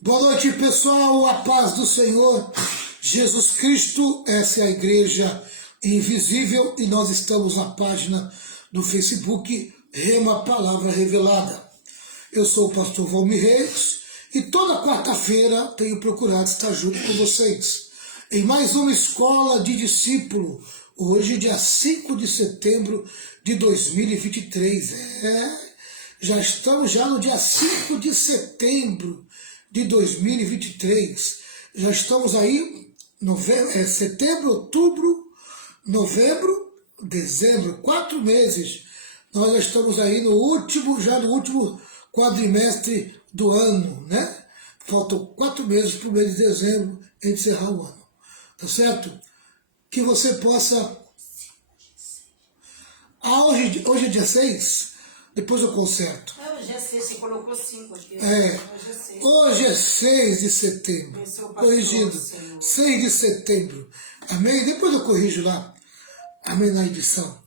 Boa noite, pessoal, a paz do Senhor Jesus Cristo. Essa é a Igreja Invisível e nós estamos na página do Facebook Rema Palavra Revelada. Eu sou o pastor Valmir Reis e toda quarta-feira tenho procurado estar junto com vocês em mais uma escola de discípulo, hoje dia 5 de setembro de 2023. Já estamos no dia 5 de setembro de 2023, já estamos aí, setembro, outubro, novembro, dezembro, 4 meses, nós já estamos aí no último quadrimestre do ano, né? Faltam 4 meses para o mês de dezembro encerrar o ano, tá certo? Que você possa, hoje é dia 6, depois eu conserto. Hoje é 6, você colocou 5 aqui. Hoje é 6 de setembro. Corrigido. 6 de setembro. Amém? Depois eu corrijo lá. Amém, na edição.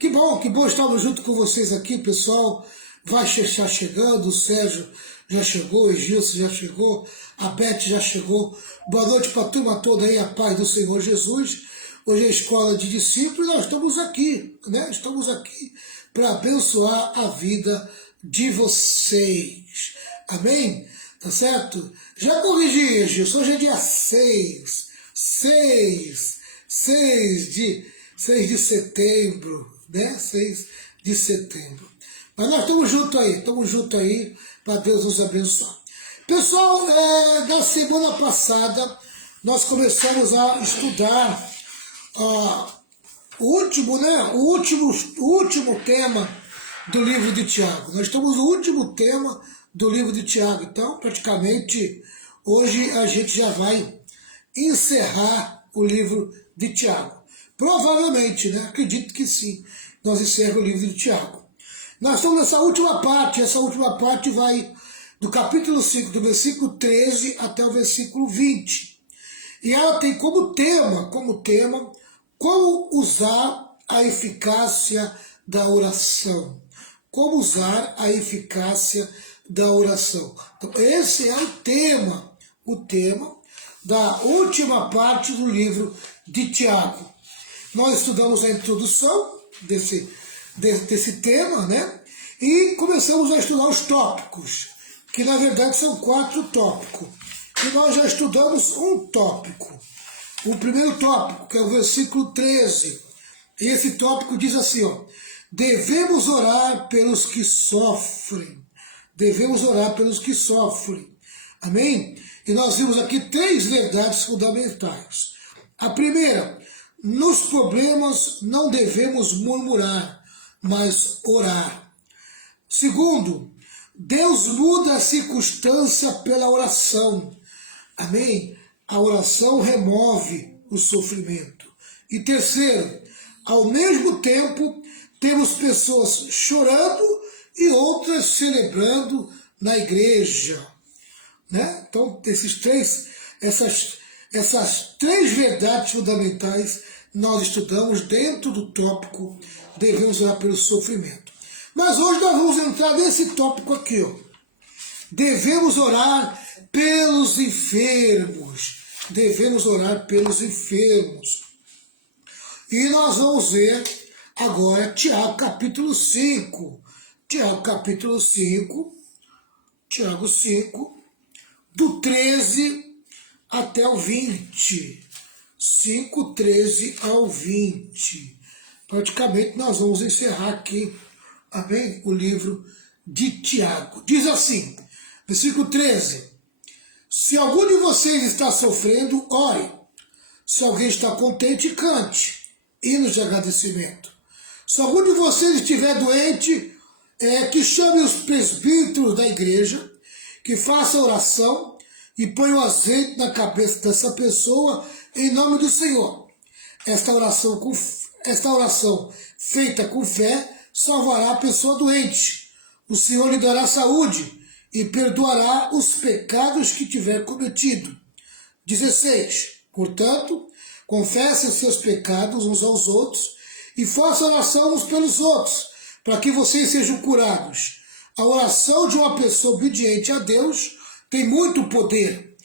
Que bom estarmos junto com vocês aqui, pessoal. Vai estar chegando, o Sérgio já chegou, o Gilson já chegou, a Beth já chegou. Boa noite para a turma toda aí, a paz do Senhor Jesus. Hoje é a escola de discípulos e nós estamos aqui, né? Estamos aqui para abençoar a vida de vocês. Amém? Tá certo? Já corrigi, Gilson, hoje é dia 6 de setembro, né? 6 de setembro. Mas nós estamos juntos aí para Deus nos abençoar. Pessoal, da semana passada nós começamos a estudar o último tema do livro de Tiago. Nós estamos no último tema do livro de Tiago, então praticamente hoje a gente já vai encerrar o livro de Tiago. Provavelmente, né? Acredito que sim, nós encerramos o livro de Tiago. Nós estamos nessa última parte, vai do capítulo 5, do versículo 13 até o versículo 20. E ela tem como tema, como usar a eficácia da oração. Como usar a eficácia da oração. Então, esse é o tema da última parte do livro de Tiago. Nós estudamos a introdução desse tema, né? E começamos a estudar os tópicos, que na verdade são 4 tópicos. E nós já estudamos um tópico. O primeiro tópico, que é o versículo 13. E esse tópico diz assim, devemos orar pelos que sofrem. Devemos orar pelos que sofrem. Amém? E nós vimos aqui 3 verdades fundamentais. A primeira, nos problemas não devemos murmurar, mas orar. Segundo, Deus muda a circunstância pela oração. Amém? A oração remove o sofrimento. E terceiro, ao mesmo tempo, temos pessoas chorando e outras celebrando na igreja. Né? Então, essas 3 verdades fundamentais nós estudamos dentro do tópico devemos orar pelo sofrimento. Mas hoje nós vamos entrar nesse tópico aqui. Devemos orar pelos enfermos. Devemos orar pelos enfermos. E nós vamos ver agora Tiago capítulo 5. Tiago 5, do 13 até o 20. 5, 13 ao 20. Praticamente nós vamos encerrar aqui, amém? O livro de Tiago. Diz assim, versículo 13. Se algum de vocês está sofrendo, ore. Se alguém está contente, cante. Hinos de agradecimento. Se algum de vocês estiver doente, que chame os presbíteros da igreja, que faça oração e ponha o azeite na cabeça dessa pessoa em nome do Senhor. Esta oração feita com fé salvará a pessoa doente. O Senhor lhe dará saúde e perdoará os pecados que tiver cometido. 16. Portanto, confessem seus pecados uns aos outros e façam oração uns pelos outros, para que vocês sejam curados. A oração de uma pessoa obediente a Deus tem muito poder.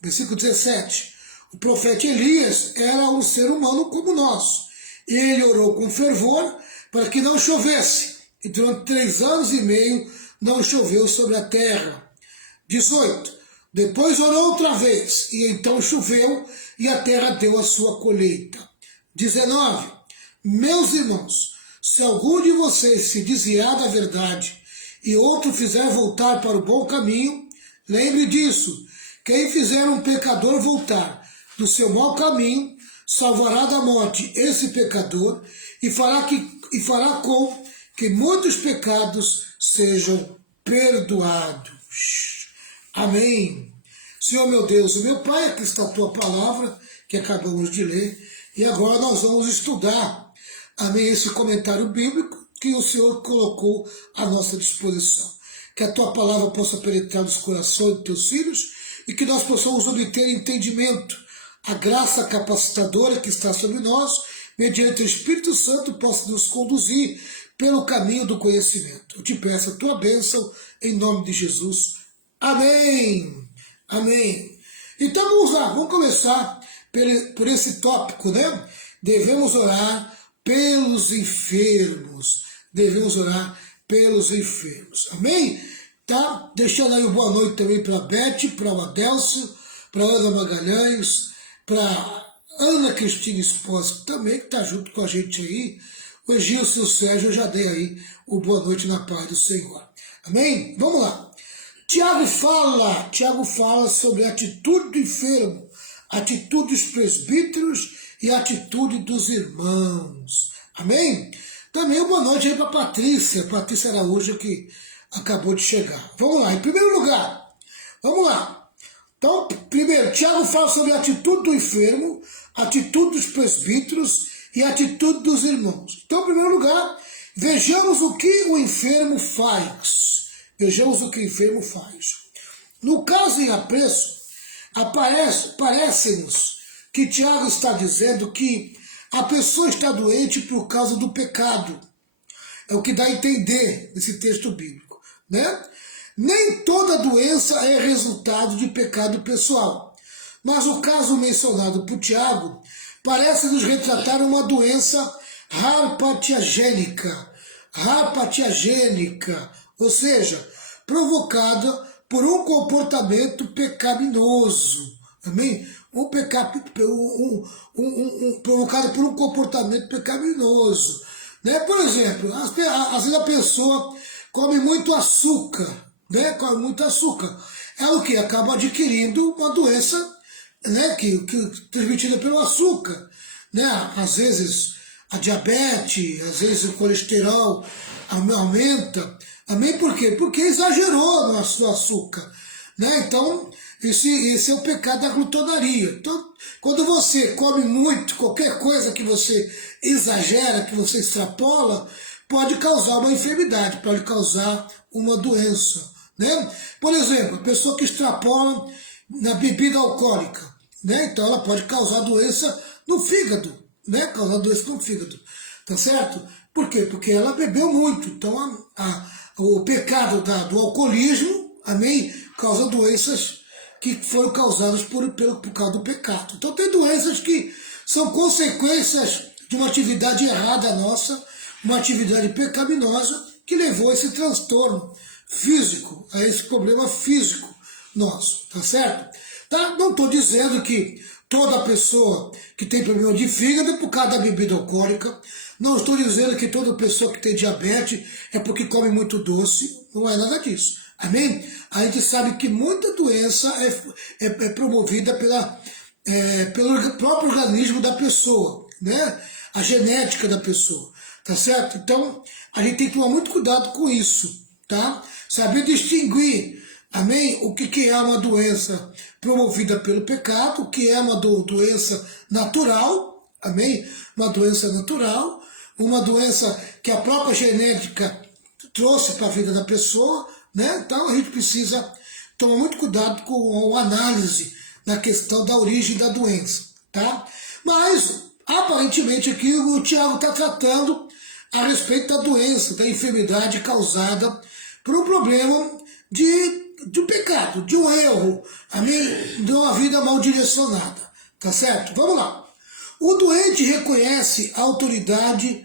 Versículo 17. O profeta Elias era um ser humano como nós. Ele orou com fervor para que não chovesse. E durante 3 anos e meio não choveu sobre a terra. 18. Depois orou outra vez, e então choveu, e a terra deu a sua colheita. 19. Meus irmãos, se algum de vocês se desviar da verdade e outro fizer voltar para o bom caminho, lembre disso. Quem fizer um pecador voltar do seu mau caminho, salvará da morte esse pecador e fará com que muitos pecados sejam perdoados. Amém. Senhor meu Deus, o meu Pai, aqui está a tua palavra, que acabamos de ler, e agora nós vamos estudar, amém, esse comentário bíblico que o Senhor colocou à nossa disposição. Que a tua palavra possa penetrar nos corações dos teus filhos e que nós possamos obter entendimento, a graça capacitadora que está sobre nós, mediante o Espírito Santo, possa nos conduzir pelo caminho do conhecimento. Eu te peço a tua bênção, em nome de Jesus. Amém. Amém. Então vamos lá, vamos começar por esse tópico, né? Devemos orar pelos enfermos. Devemos orar pelos enfermos. Amém? Tá? Deixando aí uma boa noite também para a Beth, para o Adélcio, para a Ana Magalhães, para Ana Cristina Esposa, também que está junto com a gente aí. O Gilson e o Sérgio, eu já dei aí o boa noite na paz do Senhor. Amém? Vamos lá. Tiago fala sobre a atitude do enfermo, atitude dos presbíteros e a atitude dos irmãos. Amém? Também uma boa noite aí para Patrícia Araújo, que acabou de chegar. Vamos lá, em primeiro lugar, vamos lá. Então, primeiro, Tiago fala sobre a atitude do enfermo, a atitude dos presbíteros e a atitude dos irmãos. Então, em primeiro lugar, vejamos o que o enfermo faz. Vejamos o que o enfermo faz. No caso em apreço, parece-nos que Tiago está dizendo que a pessoa está doente por causa do pecado. É o que dá a entender nesse texto bíblico, né? Nem toda doença é resultado de pecado pessoal. Mas o caso mencionado por Tiago parece nos retratar uma doença harpatiagênica, ou seja, provocada por um comportamento pecaminoso. Amém? Provocado por um comportamento pecaminoso. Né? Por exemplo, às vezes a pessoa come muito açúcar, né? Come muito açúcar. É o que? Acaba adquirindo uma doença, né? que transmitida pelo açúcar. Né? Às vezes a diabetes, às vezes o colesterol aumenta. Amém? Por quê? Porque exagerou no açúcar. Né? Então, esse é o pecado da glutonaria. Então, quando você come muito, qualquer coisa que você exagera, que você extrapola, pode causar uma enfermidade, pode causar uma doença. Né? Por exemplo, a pessoa que extrapola na bebida alcoólica, né? Então ela pode causar doença no fígado, né? Causar doença no fígado, tá certo? Por quê? Porque ela bebeu muito. Então o pecado do alcoolismo, amém, causa doenças que foram causadas por causa do pecado. Então tem doenças que são consequências de uma atividade errada nossa, uma atividade pecaminosa que levou a esse transtorno físico, a esse problema físico nosso, tá certo? Tá? Não estou dizendo que toda pessoa que tem problema de fígado é por causa da bebida alcoólica, não estou dizendo que toda pessoa que tem diabetes é porque come muito doce, não é nada disso. Amém? A gente sabe que muita doença é promovida pelo próprio organismo da pessoa, né? A genética da pessoa, tá certo? Então, a gente tem que tomar muito cuidado com isso, tá? Saber distinguir, amém? O que é uma doença promovida pelo pecado, o que é uma doença natural, amém? Uma doença natural, uma doença que a própria genética trouxe para a vida da pessoa, né? Então a gente precisa tomar muito cuidado com a análise na questão da origem da doença, tá? Mas, aparentemente aqui o Tiago está tratando a respeito da doença, da enfermidade causada por um problema de de um pecado, de um erro, amém? De uma vida mal direcionada, tá certo? Vamos lá. O doente reconhece a autoridade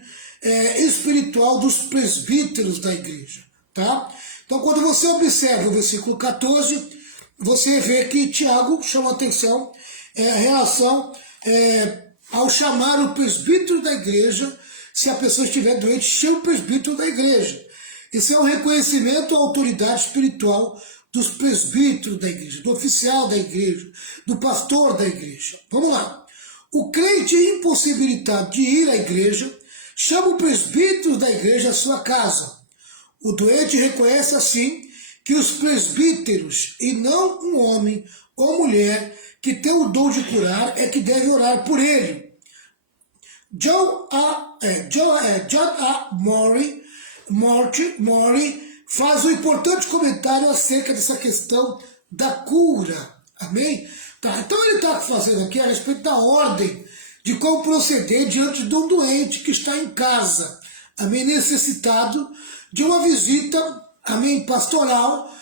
espiritual dos presbíteros da igreja, tá? Então, quando você observa o versículo 14, você vê que Tiago chama atenção a relação ao chamar o presbítero da igreja, se a pessoa estiver doente, chama o presbítero da igreja. Isso é um reconhecimento à autoridade espiritual dos presbíteros da igreja, do oficial da igreja, do pastor da igreja. Vamos lá. O crente impossibilitado de ir à igreja chama o presbítero da igreja à sua casa. O doente reconhece assim que os presbíteros, e não um homem ou mulher que tem o dom de curar, é que deve orar por ele. John A. Morty faz um importante comentário acerca dessa questão da cura. Amém? Tá, então ele está fazendo aqui a respeito da ordem de como proceder diante de um doente que está em casa, amém, necessitado de uma visita, amém, pastoral,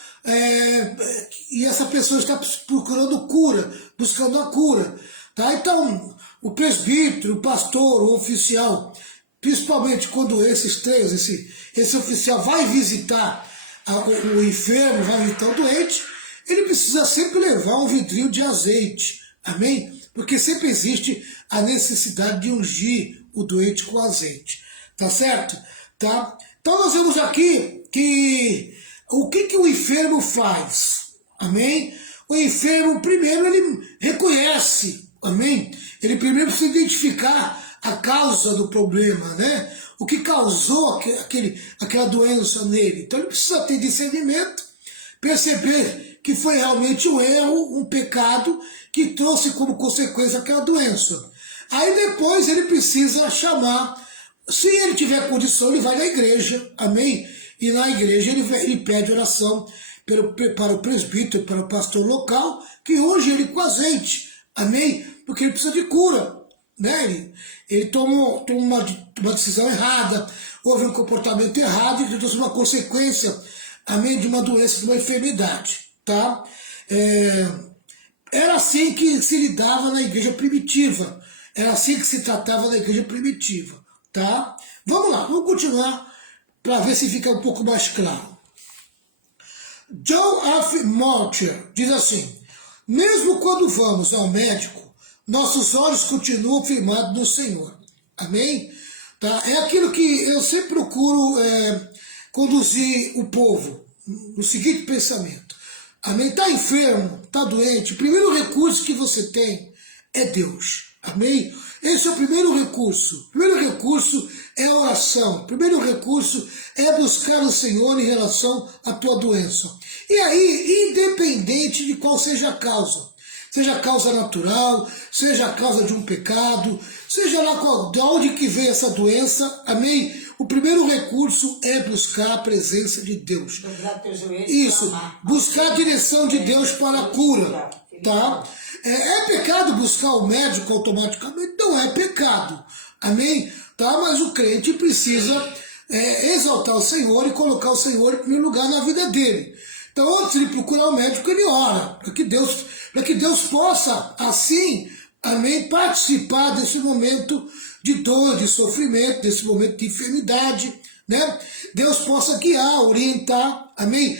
e essa pessoa está procurando cura, buscando a cura. Tá? Então, o presbítero, o pastor, o oficial, principalmente quando esses três, esse oficial vai visitar o enfermo, vai visitar o doente, ele precisa sempre levar um vidrinho de azeite, amém? Porque sempre existe a necessidade de ungir o doente com azeite, tá certo? Tá? Então nós vemos aqui que o que o enfermo faz, amém? O enfermo primeiro ele reconhece, amém? Ele primeiro precisa identificar a causa do problema, né? O que causou aquela doença nele. Então ele precisa ter discernimento, perceber que foi realmente um erro, um pecado que trouxe como consequência aquela doença. Aí depois ele precisa chamar, se ele tiver condição, ele vai na igreja, amém? E na igreja ele pede oração para o presbítero, para o pastor local, que unge ele com azeite, amém? Porque ele precisa de cura, né? Ele tomou uma decisão errada, houve um comportamento errado e trouxe uma consequência, amém, de uma doença, de uma enfermidade, tá? Era assim que se lidava na igreja primitiva, era assim que se tratava na igreja primitiva, tá? Vamos lá, vamos continuar para ver se fica um pouco mais claro. John F. Mortier diz assim: mesmo quando vamos ao médico, nossos olhos continuam firmados no Senhor. Amém? Tá? É aquilo que eu sempre procuro conduzir o povo, no seguinte pensamento. Amém? Está enfermo, está doente, o primeiro recurso que você tem é Deus. Amém? Esse é o primeiro recurso. O primeiro recurso é a oração. O primeiro recurso é buscar o Senhor em relação à tua doença. E aí, independente de qual seja a causa, seja a causa natural, seja a causa de um pecado, seja lá de onde que veio essa doença, amém? O primeiro recurso é buscar a presença de Deus. Isso, buscar a direção de Deus para a cura, tá? É pecado buscar o médico automaticamente? Não é pecado, amém? Tá? Mas o crente precisa exaltar o Senhor e colocar o Senhor em primeiro lugar na vida dele. Então, antes de procurar o médico, ele ora, para que Deus possa, assim, amém, participar desse momento de dor, de sofrimento, desse momento de enfermidade, né? Deus possa guiar, orientar, amém?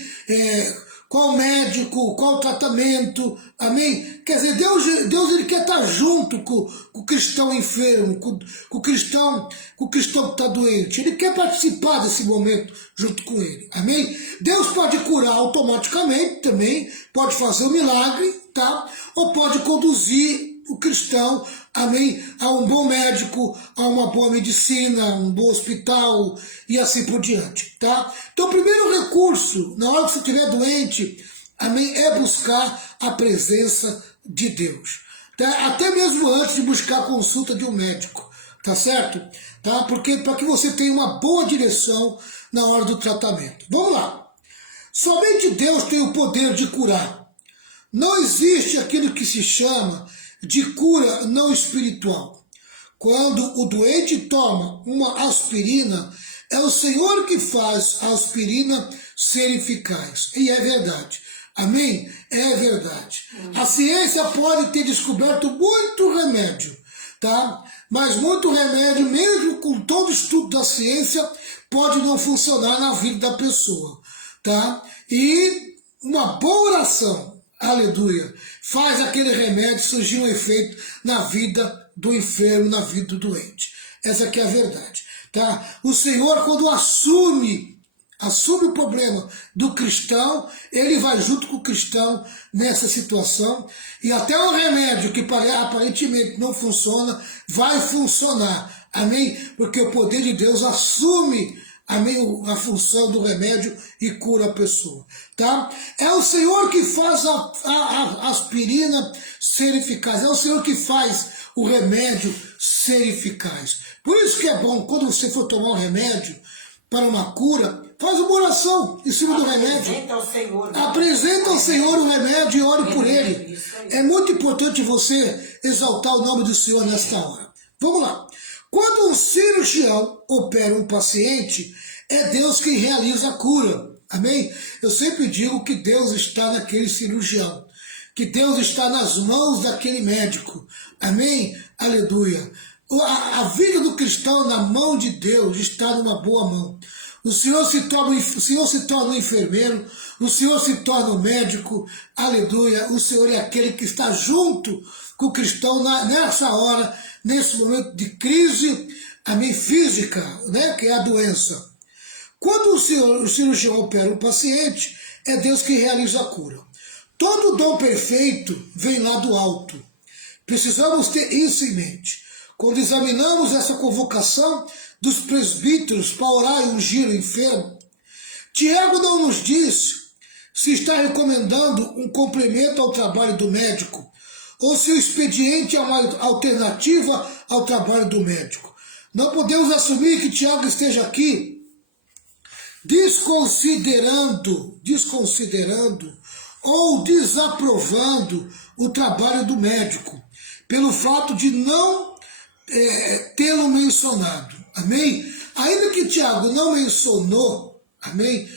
Qual médico, qual tratamento, amém? Quer dizer, Deus ele quer estar junto com o cristão enfermo, com o cristão que está doente. Ele quer participar desse momento junto com ele, amém? Deus pode curar automaticamente também, pode fazer um milagre, tá? Ou pode conduzir o cristão, amém, a um bom médico, a uma boa medicina, a um bom hospital e assim por diante, tá? Então o primeiro recurso, na hora que você estiver doente, amém, é buscar a presença de Deus, tá? Até mesmo antes de buscar a consulta de um médico, tá certo? Tá? Porque para que você tenha uma boa direção na hora do tratamento. Vamos lá. Somente Deus tem o poder de curar. Não existe aquilo que se chama de cura não espiritual. Quando o doente toma uma aspirina, é o Senhor que faz a aspirina ser eficaz. E é verdade. Amém? É verdade. A ciência pode ter descoberto muito remédio, tá? Mas muito remédio, mesmo com todo o estudo da ciência, pode não funcionar na vida da pessoa, tá? E uma boa oração, aleluia, faz aquele remédio surgir um efeito na vida do enfermo, na vida do doente. Essa aqui é a verdade, tá? O Senhor, quando assume o problema do cristão, ele vai junto com o cristão nessa situação, e até o remédio que aparentemente não funciona, vai funcionar, amém? Porque o poder de Deus assume, amém, a função do remédio e cura a pessoa, tá? É o Senhor que faz a aspirina ser eficaz, é o Senhor que faz o remédio ser eficaz. Por isso que é bom, quando você for tomar um remédio para uma cura, faz uma oração em cima do remédio. Apresenta ao Senhor o remédio e ore por ele. É muito importante você exaltar o nome do Senhor nesta hora. Vamos lá. Quando um cirurgião opera um paciente, é Deus quem realiza a cura. Amém? Eu sempre digo que Deus está naquele cirurgião, que Deus está nas mãos daquele médico. Amém? Aleluia. A vida do cristão na mão de Deus está numa boa mão. O Senhor se torna um enfermeiro, o Senhor se torna um médico, aleluia. O Senhor é aquele que está junto com o cristão nessa hora, nesse momento de crise, amém, física, né, que é a doença. Quando o cirurgião opera um paciente, é Deus que realiza a cura. Todo dom perfeito vem lá do alto. Precisamos ter isso em mente. Quando examinamos essa convocação dos presbíteros para orar e ungir o enfermo, Tiago não nos diz se está recomendando um complemento ao trabalho do médico ou se o expediente é uma alternativa ao trabalho do médico. Não podemos assumir que Tiago esteja aqui desconsiderando ou desaprovando o trabalho do médico, pelo fato de não tê-lo mencionado, amém? Ainda que Tiago não mencionou, amém,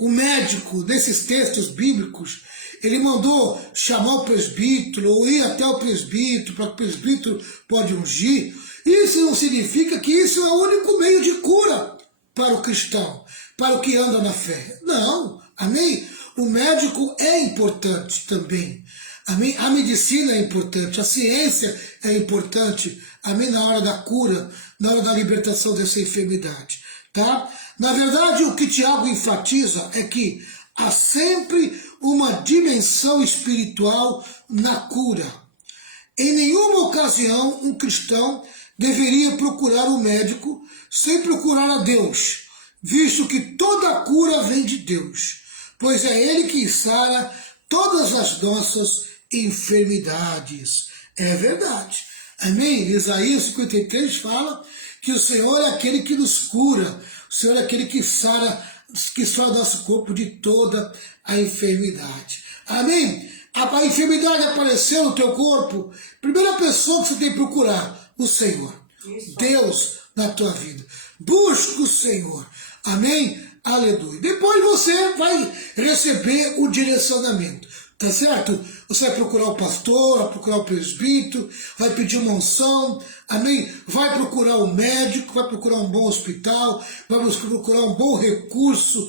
o médico nesses textos bíblicos, ele mandou chamar o presbítero ou ir até o presbítero, para que o presbítero pode ungir. Isso não significa que isso é o único meio de cura para o cristão, para o que anda na fé. Não, amém? O médico é importante também. Amém? A medicina é importante, a ciência é importante, amém? Na hora da cura, na hora da libertação dessa enfermidade, tá? Na verdade, o que Tiago enfatiza é que há sempre uma dimensão espiritual na cura. Em nenhuma ocasião um cristão deveria procurar o médico sem procurar a Deus, visto que toda a cura vem de Deus, pois é Ele que sara todas as nossas enfermidades. É verdade. Amém? Isaías 53 fala que o Senhor é aquele que nos cura, o Senhor é aquele que sara nosso corpo de toda a enfermidade. Amém? A enfermidade apareceu no teu corpo, primeira pessoa que você tem que procurar, o Senhor. Isso. Deus na tua vida. Busca o Senhor. Amém? Aleluia. Depois você vai receber o direcionamento. Tá certo? Você vai procurar o pastor, vai procurar o presbítero, vai pedir uma unção, amém? Vai procurar o médico, vai procurar um bom hospital, vai procurar um bom recurso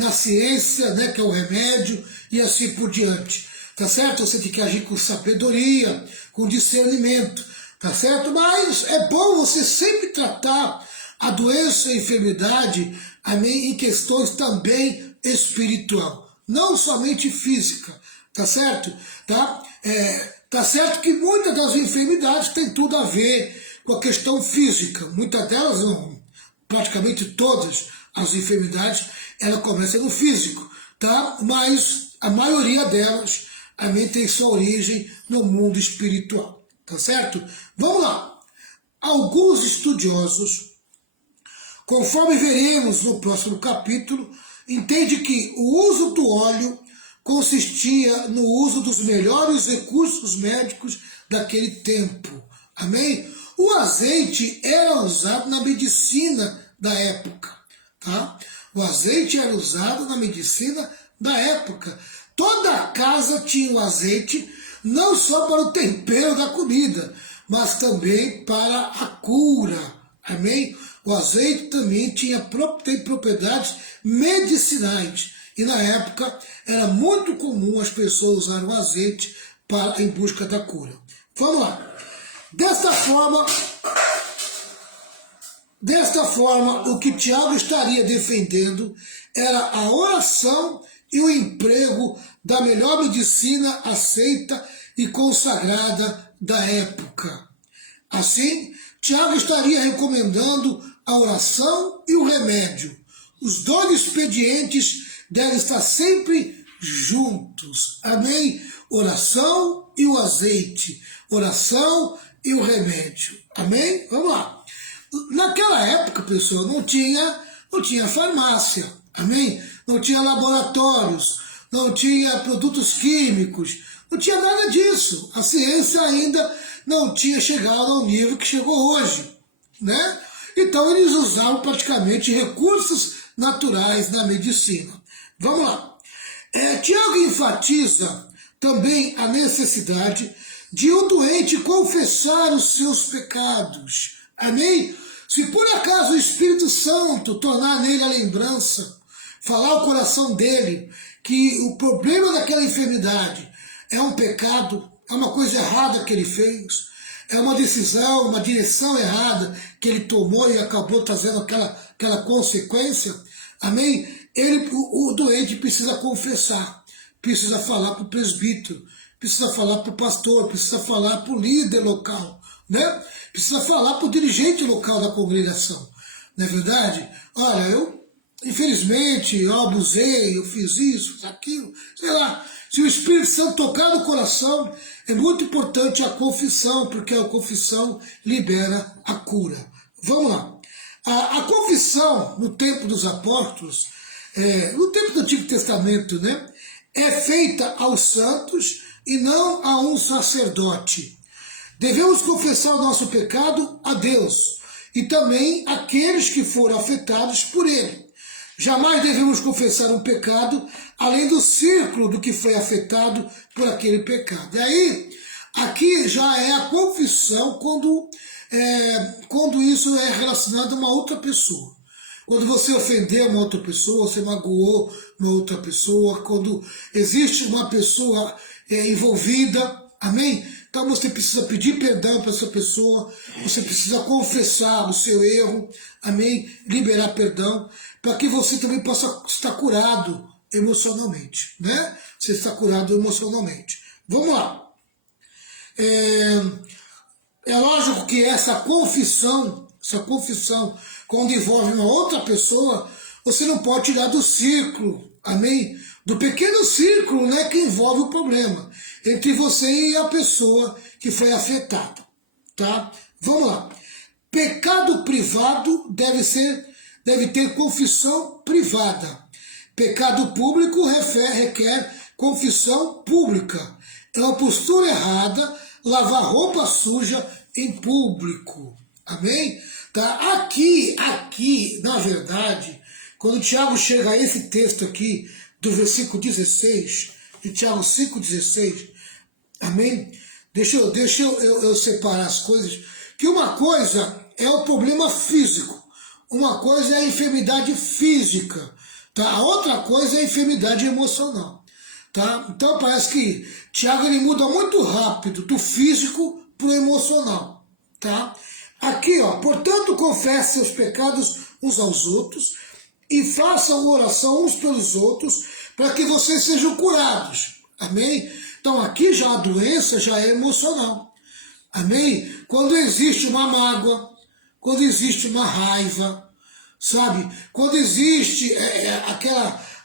na ciência, né, que é o remédio, e assim por diante. Tá certo? Você tem que agir com sabedoria, com discernimento, tá certo? Mas é bom você sempre tratar a doença e a enfermidade, amém, em questões também espiritual, não somente física. Tá certo? Tá certo que muitas das enfermidades têm tudo a ver com a questão física. Muitas delas, não, praticamente todas as enfermidades, ela começa no físico, tá? Mas a maioria delas, amém, tem sua origem no mundo espiritual. Tá certo? Vamos lá. Alguns estudiosos, conforme veremos no próximo capítulo, entendem que o uso do óleo consistia no uso dos melhores recursos médicos daquele tempo. Amém? O azeite era usado na medicina da época. Tá? O azeite era usado na medicina da época, toda a casa tinha o azeite, não só para o tempero da comida, mas também para a cura, amém? O azeite também tem propriedades medicinais, e na época era muito comum as pessoas usarem o azeite em busca da cura. Vamos lá. Desta forma, o que Tiago estaria defendendo era a oração e o emprego da melhor medicina aceita e consagrada da época. Assim, Tiago estaria recomendando a oração e o remédio. Os dois expedientes devem estar sempre juntos. Amém? Oração e o azeite. Oração e o remédio. Amém? Vamos lá. Naquela época, pessoal, não tinha farmácia. Amém? Não tinha laboratórios, não tinha produtos químicos, não tinha nada disso. A ciência ainda não tinha chegado ao nível que chegou hoje, né? Então eles usavam praticamente recursos naturais na medicina. Vamos lá. Tiago enfatiza também a necessidade de o doente confessar os seus pecados. Amém? Se por acaso o Espírito Santo tornar nele a lembrança, falar ao coração dele que o problema daquela enfermidade é um pecado, é uma coisa errada que ele fez, é uma decisão, uma direção errada que ele tomou e acabou trazendo aquela consequência, amém? O doente precisa confessar, precisa falar para o presbítero, precisa falar para o pastor, precisa falar para o líder local, né? Precisa falar para o dirigente local da congregação, não é verdade? Olha, infelizmente, eu abusei, eu fiz isso, fiz aquilo, sei lá. Se o Espírito Santo tocar no coração, é muito importante a confissão, porque a confissão libera a cura. Vamos lá. A confissão, no tempo dos apóstolos, no tempo do Antigo Testamento, né, é feita aos santos e não a um sacerdote. Devemos confessar o nosso pecado a Deus e também àqueles que foram afetados por ele. Jamais devemos confessar um pecado além do círculo do que foi afetado por aquele pecado. E aí, aqui já é a confissão quando isso é relacionado a uma outra pessoa. Quando você ofendeu uma outra pessoa, você magoou uma outra pessoa, quando existe uma pessoa envolvida, amém? Então você precisa pedir perdão para essa pessoa, você precisa confessar o seu erro, amém? Liberar perdão, para que você também possa estar curado emocionalmente, né? Você está curado emocionalmente. Vamos lá. É lógico que essa confissão, quando envolve uma outra pessoa, você não pode tirar do círculo, amém? Do pequeno círculo, né, que envolve o problema, entre você e a pessoa que foi afetada, tá? Vamos lá. Pecado privado deve ter confissão privada. Pecado público requer confissão pública. É uma postura errada lavar roupa suja em público. Amém? Tá? Aqui, na verdade, quando o Tiago chega a esse texto aqui, do versículo 16, de Tiago 5,16, amém? Deixa eu separar as coisas, que uma coisa é o problema físico, uma coisa é a enfermidade física, tá? A outra coisa é a enfermidade emocional, tá? Então parece que Tiago ele muda muito rápido do físico para o emocional, tá? Aqui, ó, portanto, confesse seus pecados uns aos outros e façam oração uns pelos outros para que vocês sejam curados, amém? Então aqui já a doença já é emocional, amém? Quando existe uma mágoa, quando existe uma raiva, sabe? Quando existe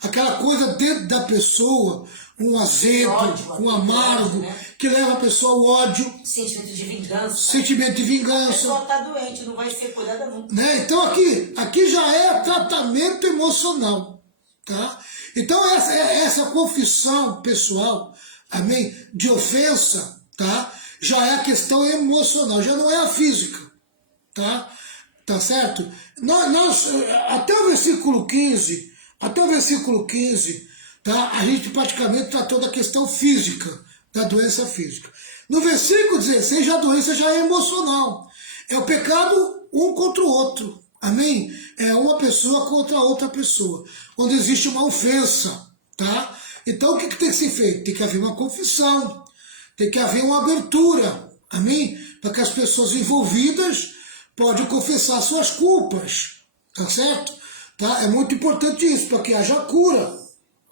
aquela coisa dentro da pessoa, um azedo, um amargo, né? Que leva a pessoa ao ódio. Sentimento de vingança. Sentimento de vingança. A pessoa está doente, não vai ser curada nunca. Né? Então aqui já é tratamento emocional, tá? Então essa confissão pessoal, amém, de ofensa, tá? Já é a questão emocional, já não é a física, tá? Tá certo? Até o versículo 15, tá? A gente praticamente tratou da questão física, da doença física. No versículo 16, a doença já é emocional. É o pecado um contra o outro. Amém? É uma pessoa contra outra pessoa, onde existe uma ofensa, tá? Então o que tem que ser feito? Tem que haver uma confissão, tem que haver uma abertura, amém? Para que as pessoas envolvidas possam confessar suas culpas, tá certo? Tá? É muito importante isso, para que haja cura,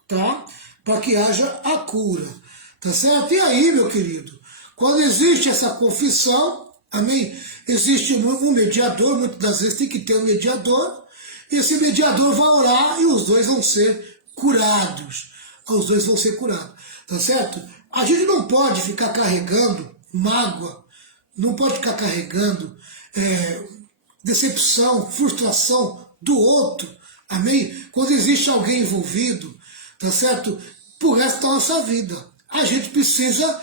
tá? Para que haja a cura, tá certo? E aí, meu querido, quando existe essa confissão, amém? Existe um mediador, muitas das vezes tem que ter um mediador, e esse mediador vai orar e os dois vão ser curados. Os dois vão ser curados, tá certo? A gente não pode ficar carregando mágoa, não pode ficar carregando decepção, frustração do outro, amém? Quando existe alguém envolvido, tá certo? Por resto da nossa vida. A gente precisa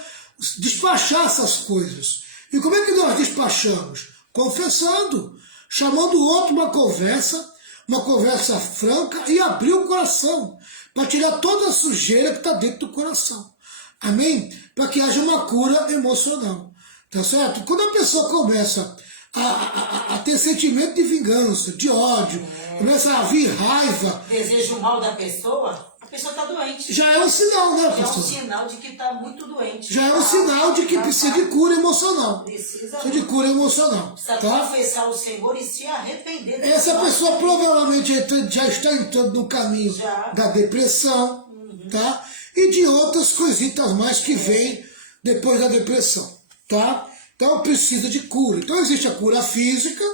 despachar essas coisas. E como é que nós despachamos? Confessando, chamando o outro uma conversa franca e abrir o coração, para tirar toda a sujeira que está dentro do coração. Amém? Para que haja uma cura emocional. Tá certo? Quando a pessoa começa a ter sentimento de vingança, de ódio, começa a vir raiva. Deseja o mal da pessoa, a pessoa está doente. Já é um sinal, né, Já é um pastor? sinal de que está muito doente. Já é um sinal de que precisa de cura emocional. Precisa de cura emocional. Precisa Tá? confessar o Senhor e se arrepender. Essa pessoa provavelmente já está entrando no caminho da depressão, tá? E de outras coisitas mais que vêm depois da depressão, tá? Então precisa de cura. Então existe a cura física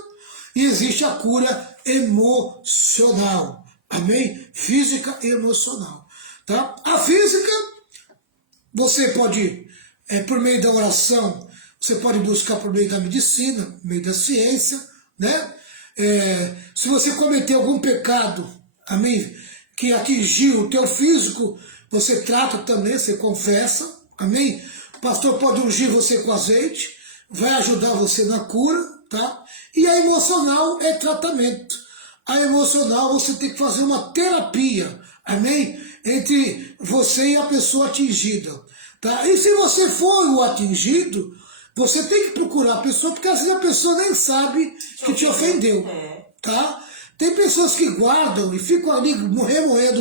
e existe a cura emocional. Amém? Física e emocional. Tá? A física, você pode, por meio da oração, você pode buscar por meio da medicina, por meio da ciência, né? Se você cometer algum pecado, amém, que atingiu o teu físico, você trata também, você confessa, amém? O pastor pode ungir você com azeite, vai ajudar você na cura, tá? E a emocional é tratamento. A emocional você tem que fazer uma terapia, amém? Entre você e a pessoa atingida, tá? E se você for o atingido, você tem que procurar a pessoa, porque às vezes a pessoa nem sabe que te ofendeu, tá? Tem pessoas que guardam e ficam ali remoendo,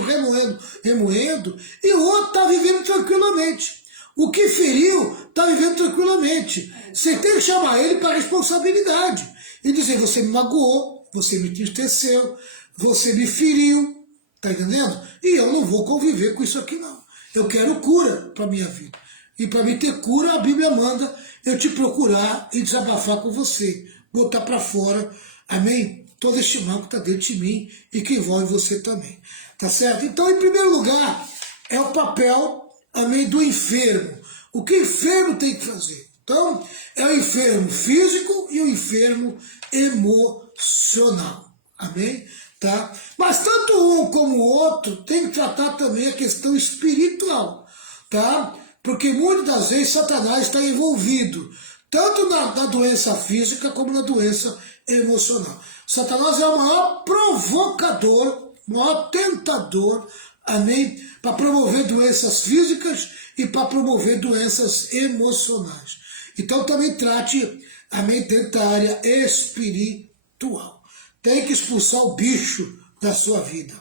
e o outro está vivendo tranquilamente. O que feriu está vivendo tranquilamente. Você tem que chamar ele para a responsabilidade e dizer: você me magoou, você me entristeceu, você me feriu, tá entendendo? E eu não vou conviver com isso aqui não. Eu quero cura para minha vida. E para me ter cura, a Bíblia manda eu te procurar e desabafar com você, botar para fora, amém? Todo este mal que está dentro de mim e que envolve você também, tá certo? Então, em primeiro lugar, é o papel, amém, do enfermo. O que o enfermo tem que fazer? Então, é o enfermo físico e o enfermo emocional, amém? Tá? Mas tanto um como o outro tem que tratar também a questão espiritual, tá? Porque muitas das vezes Satanás está envolvido, tanto na doença física como na doença emocional. Satanás é o maior provocador, o maior tentador, amém? Para promover doenças físicas e para promover doenças emocionais. Então também trate, amém, dentro da área espiritual. Tem que expulsar o bicho da sua vida.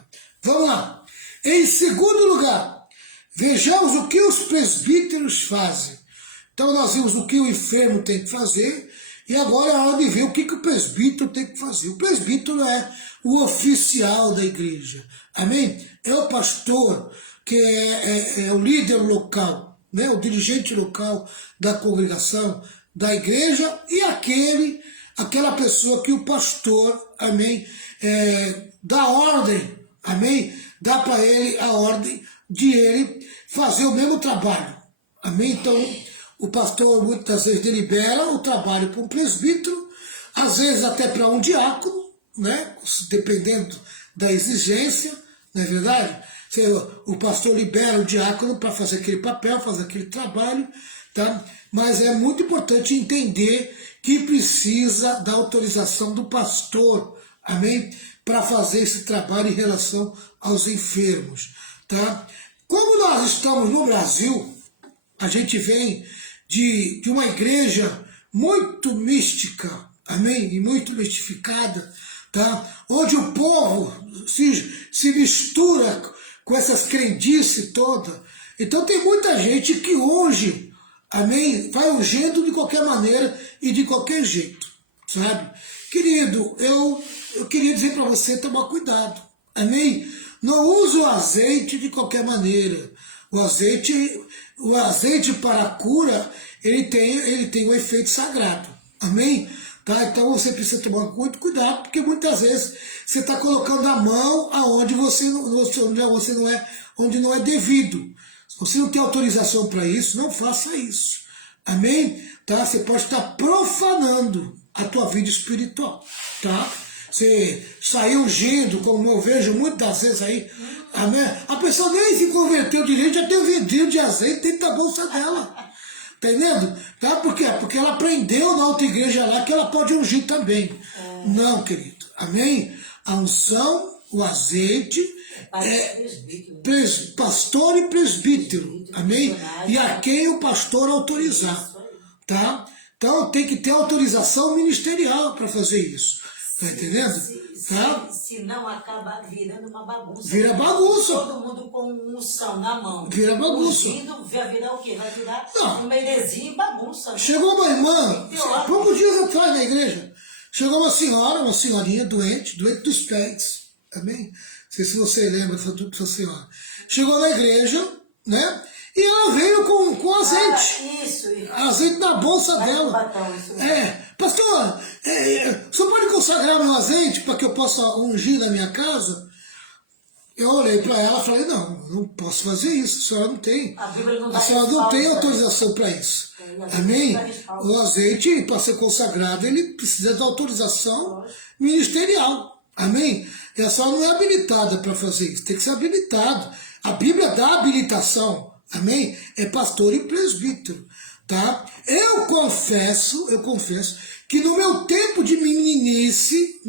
Vamos lá. Em segundo lugar, vejamos o que os presbíteros fazem. Então nós vimos o que o enfermo tem que fazer, e agora é a hora de ver o que o presbítero tem que fazer. O presbítero é o oficial da igreja, amém? É o pastor, que é o líder local, né? O dirigente local da congregação, da igreja, e aquela pessoa que o pastor, amém, dá ordem, amém? Dá para ele a ordem de ele fazer o mesmo trabalho, amém? Então, o pastor muitas vezes delibera o trabalho para um presbítero, às vezes até para um diácono, né? Dependendo da exigência, não é verdade? O pastor libera o diácono para fazer aquele papel, fazer aquele trabalho, tá? Mas é muito importante entender que precisa da autorização do pastor, amém? Para fazer esse trabalho em relação aos enfermos, tá? Como nós estamos no Brasil, a gente vem de uma igreja muito mística, amém? E muito mistificada, tá? Onde o povo se mistura com essas crendices todas. Então tem muita gente que unge, amém? Vai ungendo de qualquer maneira e de qualquer jeito, sabe? Querido, eu queria dizer para você tomar cuidado, amém? Não use o azeite de qualquer maneira. O azeite para a cura, ele tem um efeito sagrado, amém? Tá? Então você precisa tomar muito cuidado, porque muitas vezes você está colocando a mão aonde onde não é devido. Se você não tem autorização para isso, não faça isso, amém? Tá? Você pode estar profanando a tua vida espiritual, tá? Você sair ungindo, como eu vejo muitas vezes aí, amém? A pessoa nem se converteu direito, já tem um vidrinho de azeite dentro da bolsa dela, tá entendendo? Tá? Por quê? Porque ela aprendeu na outra igreja lá que ela pode ungir também. Não, querido, amém? A unção, o azeite, pastor e presbítero, amém? E a quem o pastor autorizar, tá? Então tem que ter autorização ministerial para fazer isso, tá entendendo? Se não, acaba virando uma bagunça. Vira bagunça. Todo mundo com unção na mão. Vira bagunça. Vai virar o quê? Vai virar Não. um merezinho e bagunça. Chegou uma irmã, poucos dias atrás na igreja, chegou uma senhorinha doente dos pés, amém? Não sei se você lembra dessa senhora. Chegou na igreja, né? E ela veio com azeite. Isso. Azeite na bolsa dela. Batão, isso pastor, o senhor pode consagrar meu azeite para que eu possa ungir na minha casa? Eu olhei para ela e falei, não posso fazer isso, a senhora não tem. A Bíblia não dá a senhora não tem respaldo, autorização para isso. Amém? O azeite, para ser consagrado, ele precisa da autorização ministerial. Amém? E a senhora não é habilitada para fazer isso, tem que ser habilitado. A Bíblia dá habilitação. Amém? É pastor e presbítero, tá? Eu confesso que no meu tempo de meninice,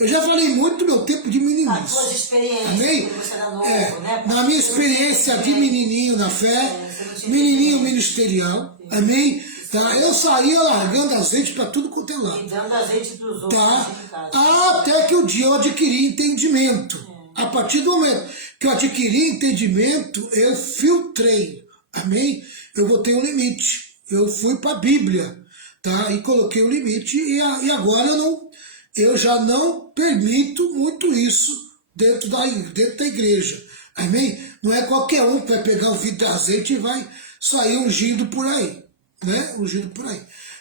eu já falei muito do meu tempo de meninice. As suas experiências, amém? Você era novo, né? Na minha experiência de menininho na fé, menininho ministerial, amém? Tá? Eu saía largando azeite para tudo quanto é lado. E dando azeite para os outros. Tá? Até que o dia eu adquiri entendimento. A partir do momento que eu adquiri entendimento, eu filtrei, amém? Eu botei um limite, eu fui para a Bíblia, tá? E coloquei o limite, e agora eu já não permito muito isso dentro da igreja, amém? Não é qualquer um que vai pegar o vidro de azeite e vai sair ungindo por aí, né? Ungindo por aí,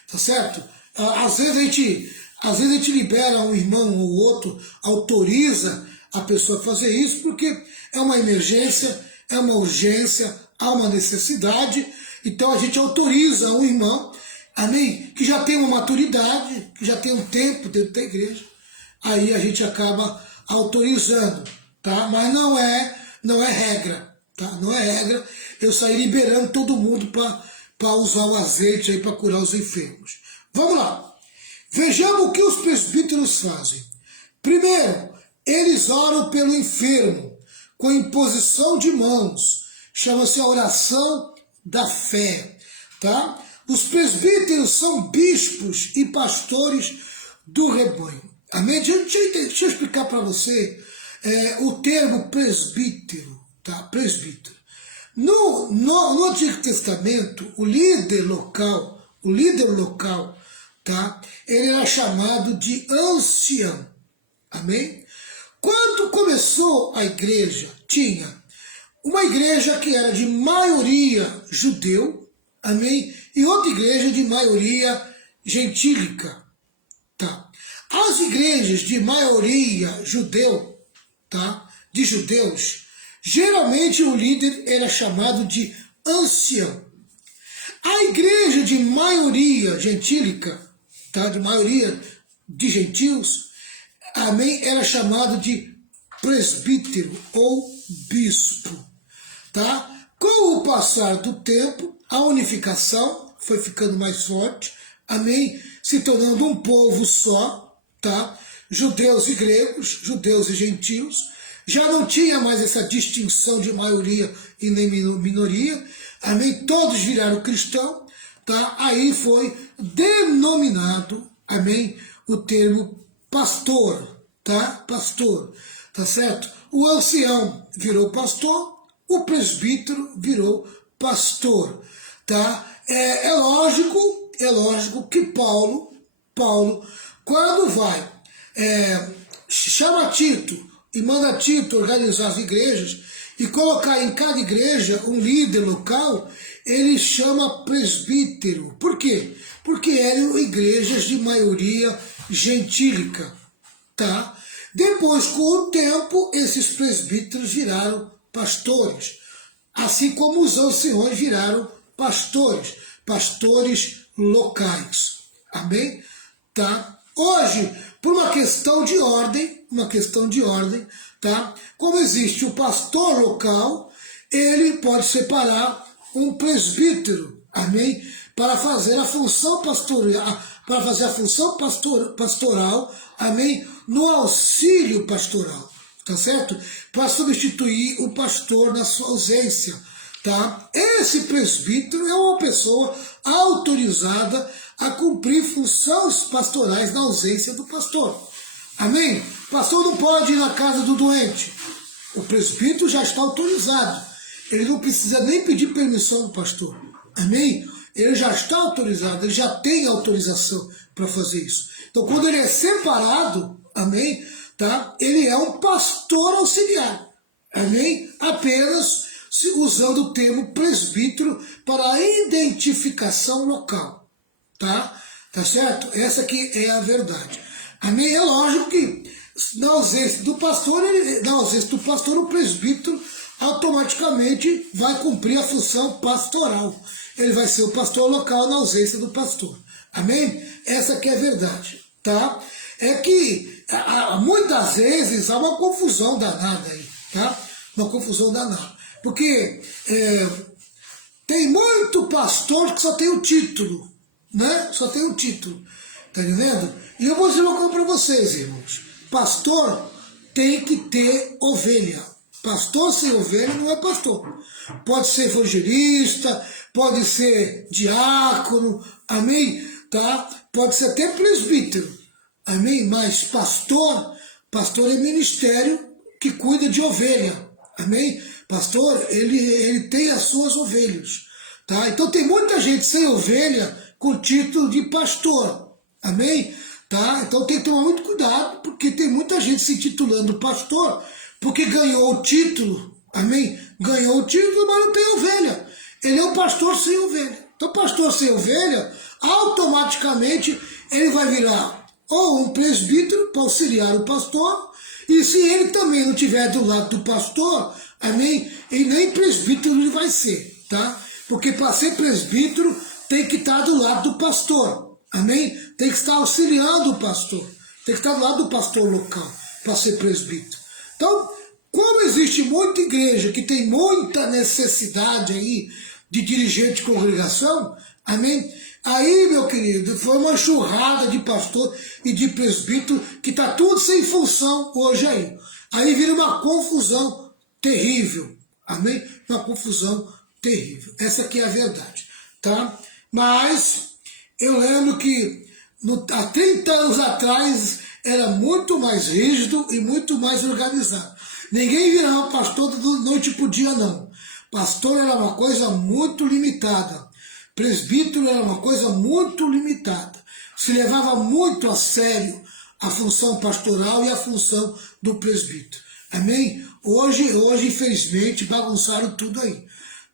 tá certo? Às vezes a gente libera um irmão ou outro, autoriza a pessoa fazer isso, porque é uma emergência, é uma urgência, há uma necessidade, então a gente autoriza um irmão, amém, que já tem uma maturidade, que já tem um tempo dentro da igreja, aí a gente acaba autorizando, tá? Mas não é regra, tá? Não é regra eu sair liberando todo mundo para usar o azeite aí para curar os enfermos. Vamos lá, vejamos o que os presbíteros fazem. Primeiro, eles oram pelo enfermo, com imposição de mãos. Chama-se a oração da fé. Tá? Os presbíteros são bispos e pastores do rebanho. Amém? Deixa eu explicar para você o termo presbítero. Tá? Presbítero. No Antigo Testamento, o líder local, tá? Ele era chamado de ancião. Amém? Quando começou a igreja, tinha uma igreja que era de maioria judeu, amém? E outra igreja de maioria gentílica, tá? As igrejas de maioria judeu, tá? De judeus, geralmente o líder era chamado de ancião. A igreja de maioria gentílica, tá? De maioria de gentios, amém, era chamado de presbítero ou bispo, tá? Com o passar do tempo, a unificação foi ficando mais forte, amém, se tornando um povo só, tá? Judeus e gregos, judeus e gentios, já não tinha mais essa distinção de maioria e nem minoria, amém? Todos viraram cristão, tá? Aí foi denominado, amém? O termo pastor, tá? Pastor, tá certo? O ancião virou pastor, o presbítero virou pastor, tá? É lógico que Paulo, quando vai, chama Tito e manda Tito organizar as igrejas e colocar em cada igreja um líder local, ele chama presbítero. Por quê? Porque eram igrejas de maioria gentílica, tá? Depois, com o tempo, esses presbíteros viraram pastores, assim como os anciões viraram pastores locais, amém? Tá? Hoje, por uma questão de ordem, tá? Como existe o pastor local, ele pode separar um presbítero, amém? Para fazer a função pastoral, amém? No auxílio pastoral, tá certo? Para substituir o pastor na sua ausência, tá? Esse presbítero é uma pessoa autorizada a cumprir funções pastorais na ausência do pastor, amém? O pastor não pode ir na casa do doente, o presbítero já está autorizado, ele não precisa nem pedir permissão do pastor, amém? Ele já está autorizado, ele já tem autorização para fazer isso. Então, quando ele é separado, amém, tá? Ele é um pastor auxiliar, amém? Apenas usando o termo presbítero para a identificação local, tá? Tá certo? Essa aqui é a verdade, amém? É lógico que na ausência do pastor, o presbítero automaticamente vai cumprir a função pastoral. Ele vai ser o pastor local na ausência do pastor. Amém? Essa que é a verdade, tá? É que muitas vezes há uma confusão danada aí, tá? Uma confusão danada. Porque tem muito pastor que só tem o título, né? Só tem o título, tá entendendo? E eu vou dizer uma coisa para vocês, irmãos. Pastor tem que ter ovelha. Pastor sem ovelha não é pastor. Pode ser evangelista, pode ser diácono, amém? Tá? Pode ser até presbítero, amém? Mas pastor é ministério que cuida de ovelha, amém? Pastor, ele tem as suas ovelhas, tá? Então tem muita gente sem ovelha com título de pastor, amém? Tá? Então tem que tomar muito cuidado, porque tem muita gente se titulando pastor, porque ganhou o título, amém? Ganhou o título, mas não tem ovelha. Ele é um pastor sem ovelha. Então, pastor sem ovelha, automaticamente ele vai virar ou um presbítero para auxiliar o pastor, e se ele também não estiver do lado do pastor, amém? E nem presbítero ele vai ser, tá? Porque para ser presbítero tem que estar do lado do pastor, amém? Tem que estar auxiliando o pastor, tem que estar do lado do pastor local para ser presbítero. Então, como existe muita igreja que tem muita necessidade aí de dirigente de congregação, amém? Aí, meu querido, foi uma enxurrada de pastor e de presbítero que está tudo sem função hoje aí. Aí vira uma confusão terrível, amém? Uma confusão terrível. Essa aqui é a verdade, tá? Mas eu lembro que há 30 anos atrás era muito mais rígido e muito mais organizado. Ninguém virava pastor da noite para o dia, não. Pastor era uma coisa muito limitada. Presbítero era uma coisa muito limitada. Se levava muito a sério a função pastoral e a função do presbítero. Amém? Hoje, infelizmente, bagunçaram tudo aí,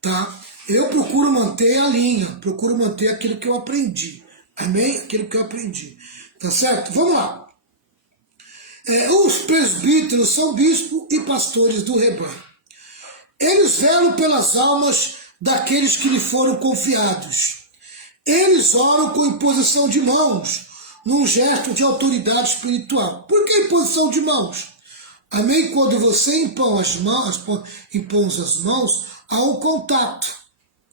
tá? Eu procuro manter a linha, procuro manter aquilo que eu aprendi. Amém? Aquilo que eu aprendi. Tá certo? Vamos lá. Os presbíteros são bispos e pastores do rebanho. Eles velam pelas almas daqueles que lhe foram confiados. Eles oram com imposição de mãos, num gesto de autoridade espiritual. Por que imposição de mãos? Amém? Quando você impõe as mãos, há um contato.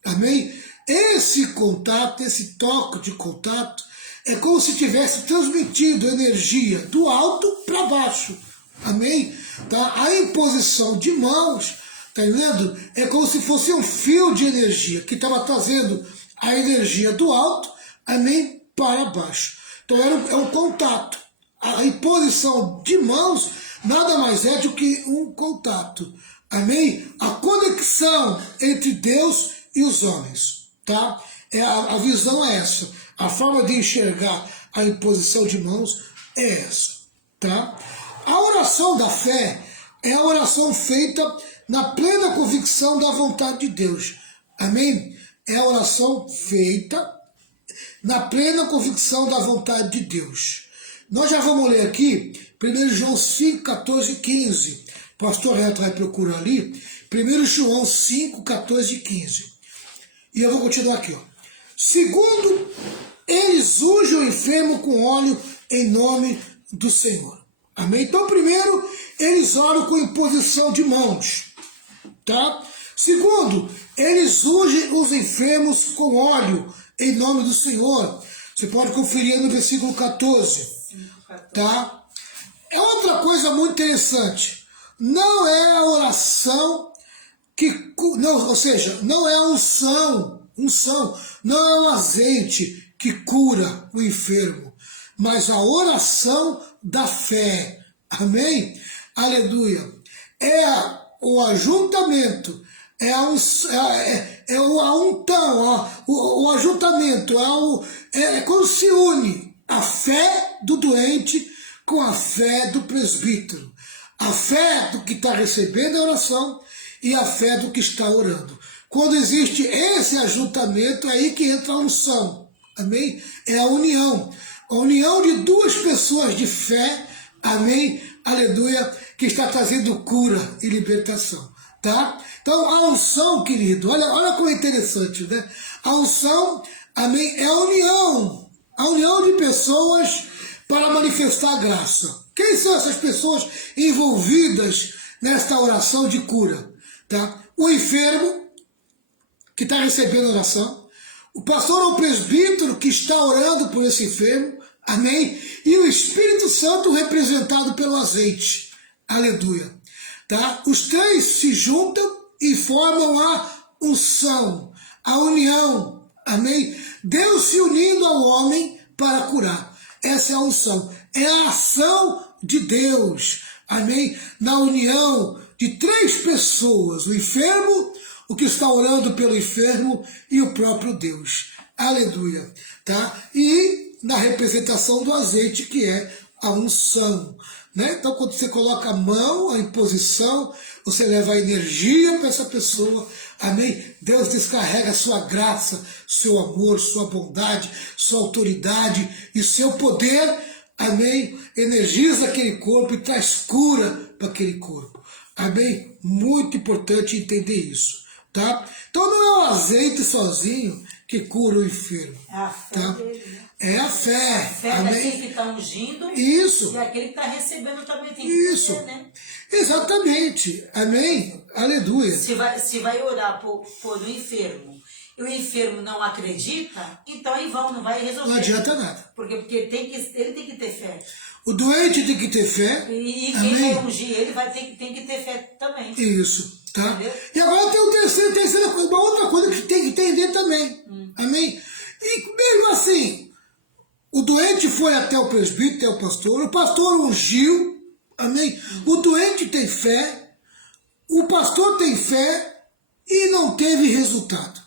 Amém? Esse contato, esse toque de contato, é como se tivesse transmitido energia do alto para baixo. Amém? Tá? A imposição de mãos, tá entendendo? É como se fosse um fio de energia que estava trazendo a energia do alto, amém, para baixo. Então é um contato. A imposição de mãos nada mais é do que um contato. Amém? A conexão entre Deus e os homens. Tá? A visão é essa. A forma de enxergar a imposição de mãos é essa. Tá? A oração da fé é a oração feita na plena convicção da vontade de Deus. Amém? É a oração feita na plena convicção da vontade de Deus. Nós já vamos ler aqui 1 João 5, 14 e 15. O pastor Reto vai procurar ali. 1 João 5, 14 e 15. E eu vou continuar aqui. Ó. Segundo, eles ungem o enfermo com óleo em nome do Senhor. Amém? Então, primeiro, eles oram com imposição de mãos. Tá? Segundo, eles ungem os enfermos com óleo em nome do Senhor. Você pode conferir no versículo 14. Tá? É outra coisa muito interessante. Não é a oração que... Não, ou seja, não é a unção, não é o azeite que cura o enfermo, mas a oração da fé. Amém? Aleluia. É o ajuntamento, o ajuntamento, é quando se une a fé do doente com a fé do presbítero. A fé do que está recebendo a oração e a fé do que está orando. Quando existe esse ajuntamento, é aí que entra a unção. Amém? É a união. A união de duas pessoas de fé, amém, aleluia, que está trazendo cura e libertação, tá? Então, a unção, querido, olha como é interessante, né? A unção, amém, é a união de pessoas para manifestar a graça. Quem são essas pessoas envolvidas nesta oração de cura? Tá? O enfermo, que está recebendo oração, o pastor ou presbítero que está orando por esse enfermo, amém? E o Espírito Santo representado pelo azeite, aleluia. Tá? Os três se juntam e formam a unção, a união, amém? Deus se unindo ao homem para curar. Essa é a unção, é a ação de Deus, amém? Na união de três pessoas, o enfermo, o que está orando pelo enfermo e o próprio Deus. Aleluia. Tá? E na representação do azeite, que é a unção. Né? Então, quando você coloca a mão, a imposição, você leva a energia para essa pessoa. Amém? Deus descarrega a sua graça, seu amor, sua bondade, sua autoridade e seu poder. Amém? Energiza aquele corpo e traz cura para aquele corpo. Amém? Muito importante entender isso. Tá? Então não é o azeite sozinho que cura o enfermo. É a fé tá? dele, né? É a fé. A fé Amém? daquele que está ungindo. Isso. E aquele que está recebendo também tem que Isso. ter, né? Exatamente. Amém? Aleluia. Se vai orar por um enfermo e o enfermo não acredita, então em vão, não vai resolver. Não adianta nada. Porque ele tem que ter fé. O doente tem que ter fé. E quem Amém? vai ungir ele tem que ter fé também. Isso. Tá? Entendeu? E agora tem terceira coisa, uma outra coisa que tem que entender também. Amém? E mesmo assim, o doente foi até o presbítero, até o pastor ungiu, amém? O doente tem fé, o pastor tem fé e não teve resultado.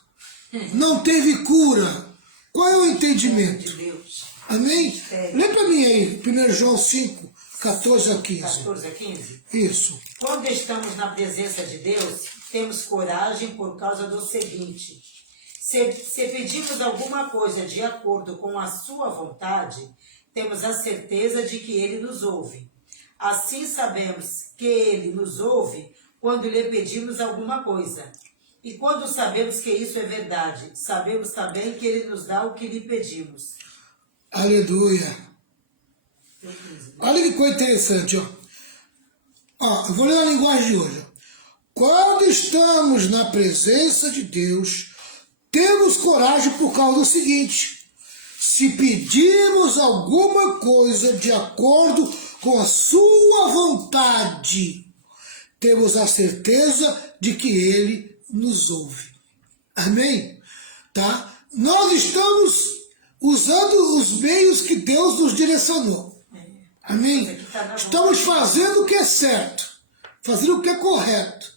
Não teve cura. Qual é o entendimento? De Deus. Amém? Lê para mim aí, 1 João 5, 14 a 15. 14 a 15? Isso. Quando estamos na presença de Deus, temos coragem por causa do seguinte: se pedimos alguma coisa de acordo com a sua vontade, temos a certeza de que Ele nos ouve. Assim sabemos que Ele nos ouve quando lhe pedimos alguma coisa. E quando sabemos que isso é verdade, sabemos também que Ele nos dá o que lhe pedimos. Aleluia. Olha que coisa interessante, ó. Eu vou ler a linguagem de hoje. Quando estamos na presença de Deus, temos coragem por causa do seguinte: se pedirmos alguma coisa de acordo com a sua vontade, temos a certeza de que Ele nos ouve. Amém? Tá? Nós estamos usando os meios que Deus nos direcionou. Amém? Estamos fazendo o que é certo, fazendo o que é correto.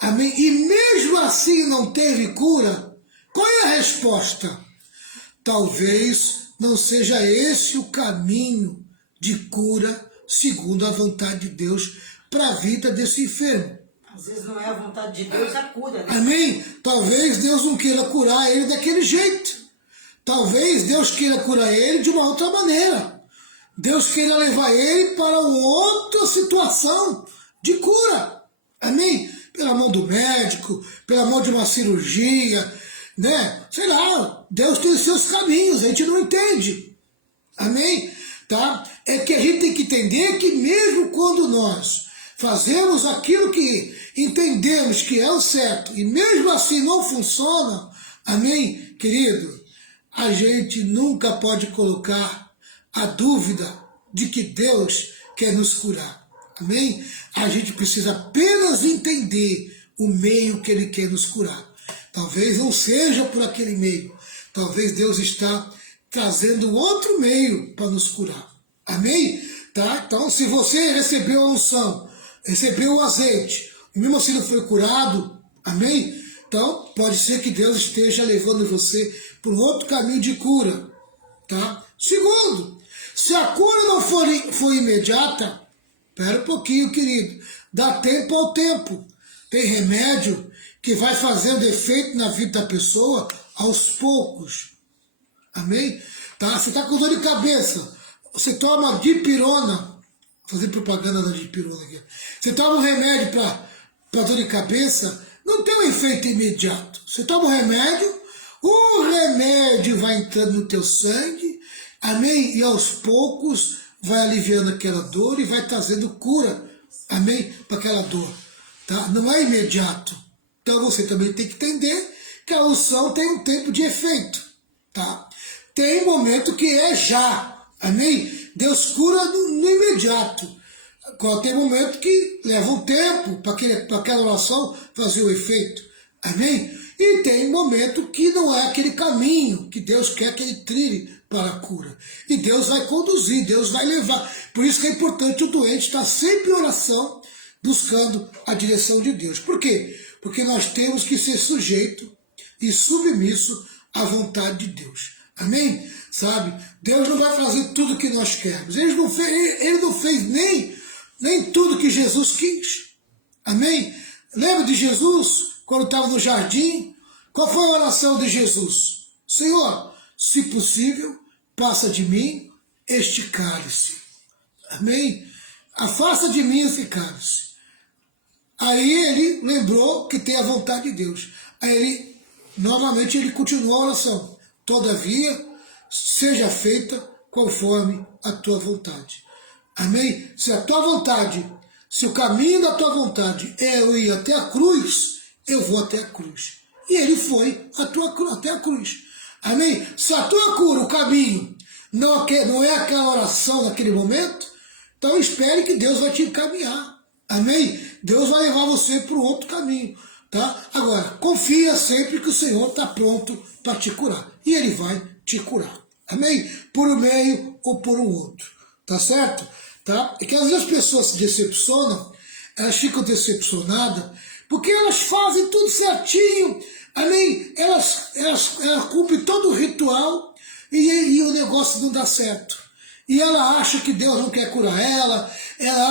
Amém? E mesmo assim não teve cura, qual é a resposta? Talvez não seja esse o caminho de cura segundo a vontade de Deus para a vida desse enfermo. Às vezes não é a vontade de Deus a cura, né? Amém? Talvez Deus não queira curar ele daquele jeito. Talvez Deus queira curar ele de uma outra maneira. Deus queira levar ele para uma outra situação de cura. Amém? Pela mão do médico, pela mão de uma cirurgia, né? Sei lá, Deus tem os seus caminhos, a gente não entende. Amém? Tá? É que a gente tem que entender que mesmo quando nós fazemos aquilo que entendemos que é o certo e mesmo assim não funciona, amém, querido? A gente nunca pode colocar a dúvida de que Deus quer nos curar, amém? A gente precisa apenas entender o meio que Ele quer nos curar. Talvez não seja por aquele meio, talvez Deus está trazendo outro meio para nos curar, amém? Tá? Então, se você recebeu a unção, recebeu o azeite, e mesmo assim não foi curado, amém? Então, pode ser que Deus esteja levando você por um outro caminho de cura, tá? Segundo, se a cura não for imediata, espera um pouquinho, querido, dá tempo ao tempo. Tem remédio que vai fazendo efeito na vida da pessoa aos poucos, amém? Tá? Você está com dor de cabeça, você toma dipirona, fazer propaganda da dipirona aqui. Você toma um remédio para dor de cabeça, não tem um efeito imediato. Você toma um remédio, o remédio vai entrando no teu sangue, amém? E aos poucos vai aliviando aquela dor e vai trazendo cura, amém? Para aquela dor, tá? Não é imediato. Então você também tem que entender que a unção tem um tempo de efeito, tá? Tem momento que é já, amém? Deus cura no imediato. Tem momento que leva um tempo para aquela oração fazer o efeito, amém? E tem momento que não é aquele caminho que Deus quer que ele trilhe para a cura. E Deus vai conduzir, Deus vai levar. Por isso que é importante o doente estar sempre em oração, buscando a direção de Deus. Por quê? Porque nós temos que ser sujeito e submisso à vontade de Deus. Amém? Sabe? Deus não vai fazer tudo o que nós queremos. Ele não fez nem tudo que Jesus quis. Amém? Lembra de Jesus, quando estava no jardim? Qual foi a oração de Jesus? Senhor, se possível, passa de mim este cálice. Amém? Afasta de mim esse cálice. Aí ele lembrou que tem a vontade de Deus. Aí novamente ele continuou a oração. Todavia, seja feita conforme a tua vontade. Amém? Se a tua vontade, se o caminho da tua vontade é eu ir até a cruz, eu vou até a cruz. E ele foi até a cruz. Amém? Se a tua cura, o caminho, não é aquela oração naquele momento, então espere que Deus vai te encaminhar. Amém? Deus vai levar você para um outro caminho. Tá? Agora, confia sempre que o Senhor está pronto para te curar. E Ele vai te curar. Amém? Por um meio ou por um outro. Tá certo? Tá? É que às vezes as pessoas se decepcionam, elas ficam decepcionadas, porque elas fazem tudo certinho. Amém? Elas cumprem todo o ritual e o negócio não dá certo. E ela acha que Deus não quer curar ela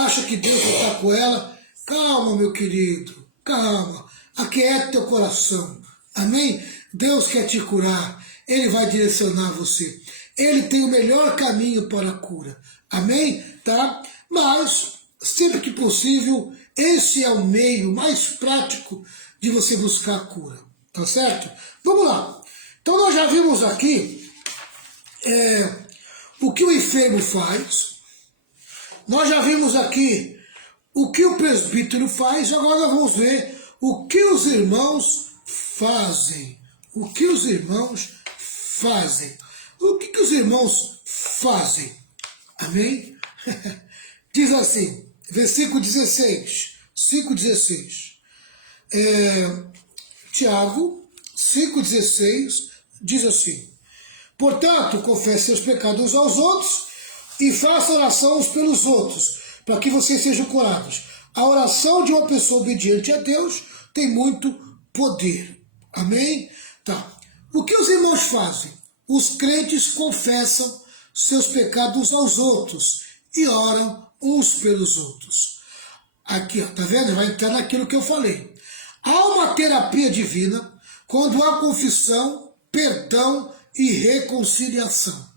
acha que Deus não está com ela. Calma, meu querido, calma. Aquieta teu coração. Amém? Deus quer te curar. Ele vai direcionar você. Ele tem o melhor caminho para a cura. Amém? Tá? Mas, sempre que possível, esse é o meio mais prático de você buscar a cura. Tá certo? Vamos lá. Então nós já vimos aqui o que o enfermo faz. Nós já vimos aqui o que o presbítero faz. Agora nós vamos ver o que os irmãos fazem. O que os irmãos fazem. O que os irmãos fazem? Amém? Diz assim, versículo 16, 5,16. Tiago 5,16 diz assim: portanto, confesse seus pecados uns aos outros e faça oração uns pelos outros, para que vocês sejam curados. A oração de uma pessoa obediente a Deus tem muito poder. Amém? Tá. O que os irmãos fazem? Os crentes confessam seus pecados aos outros e oram uns pelos outros. Aqui, ó, tá vendo? Vai entrar naquilo que eu falei. Há uma terapia divina quando há confissão, perdão e reconciliação.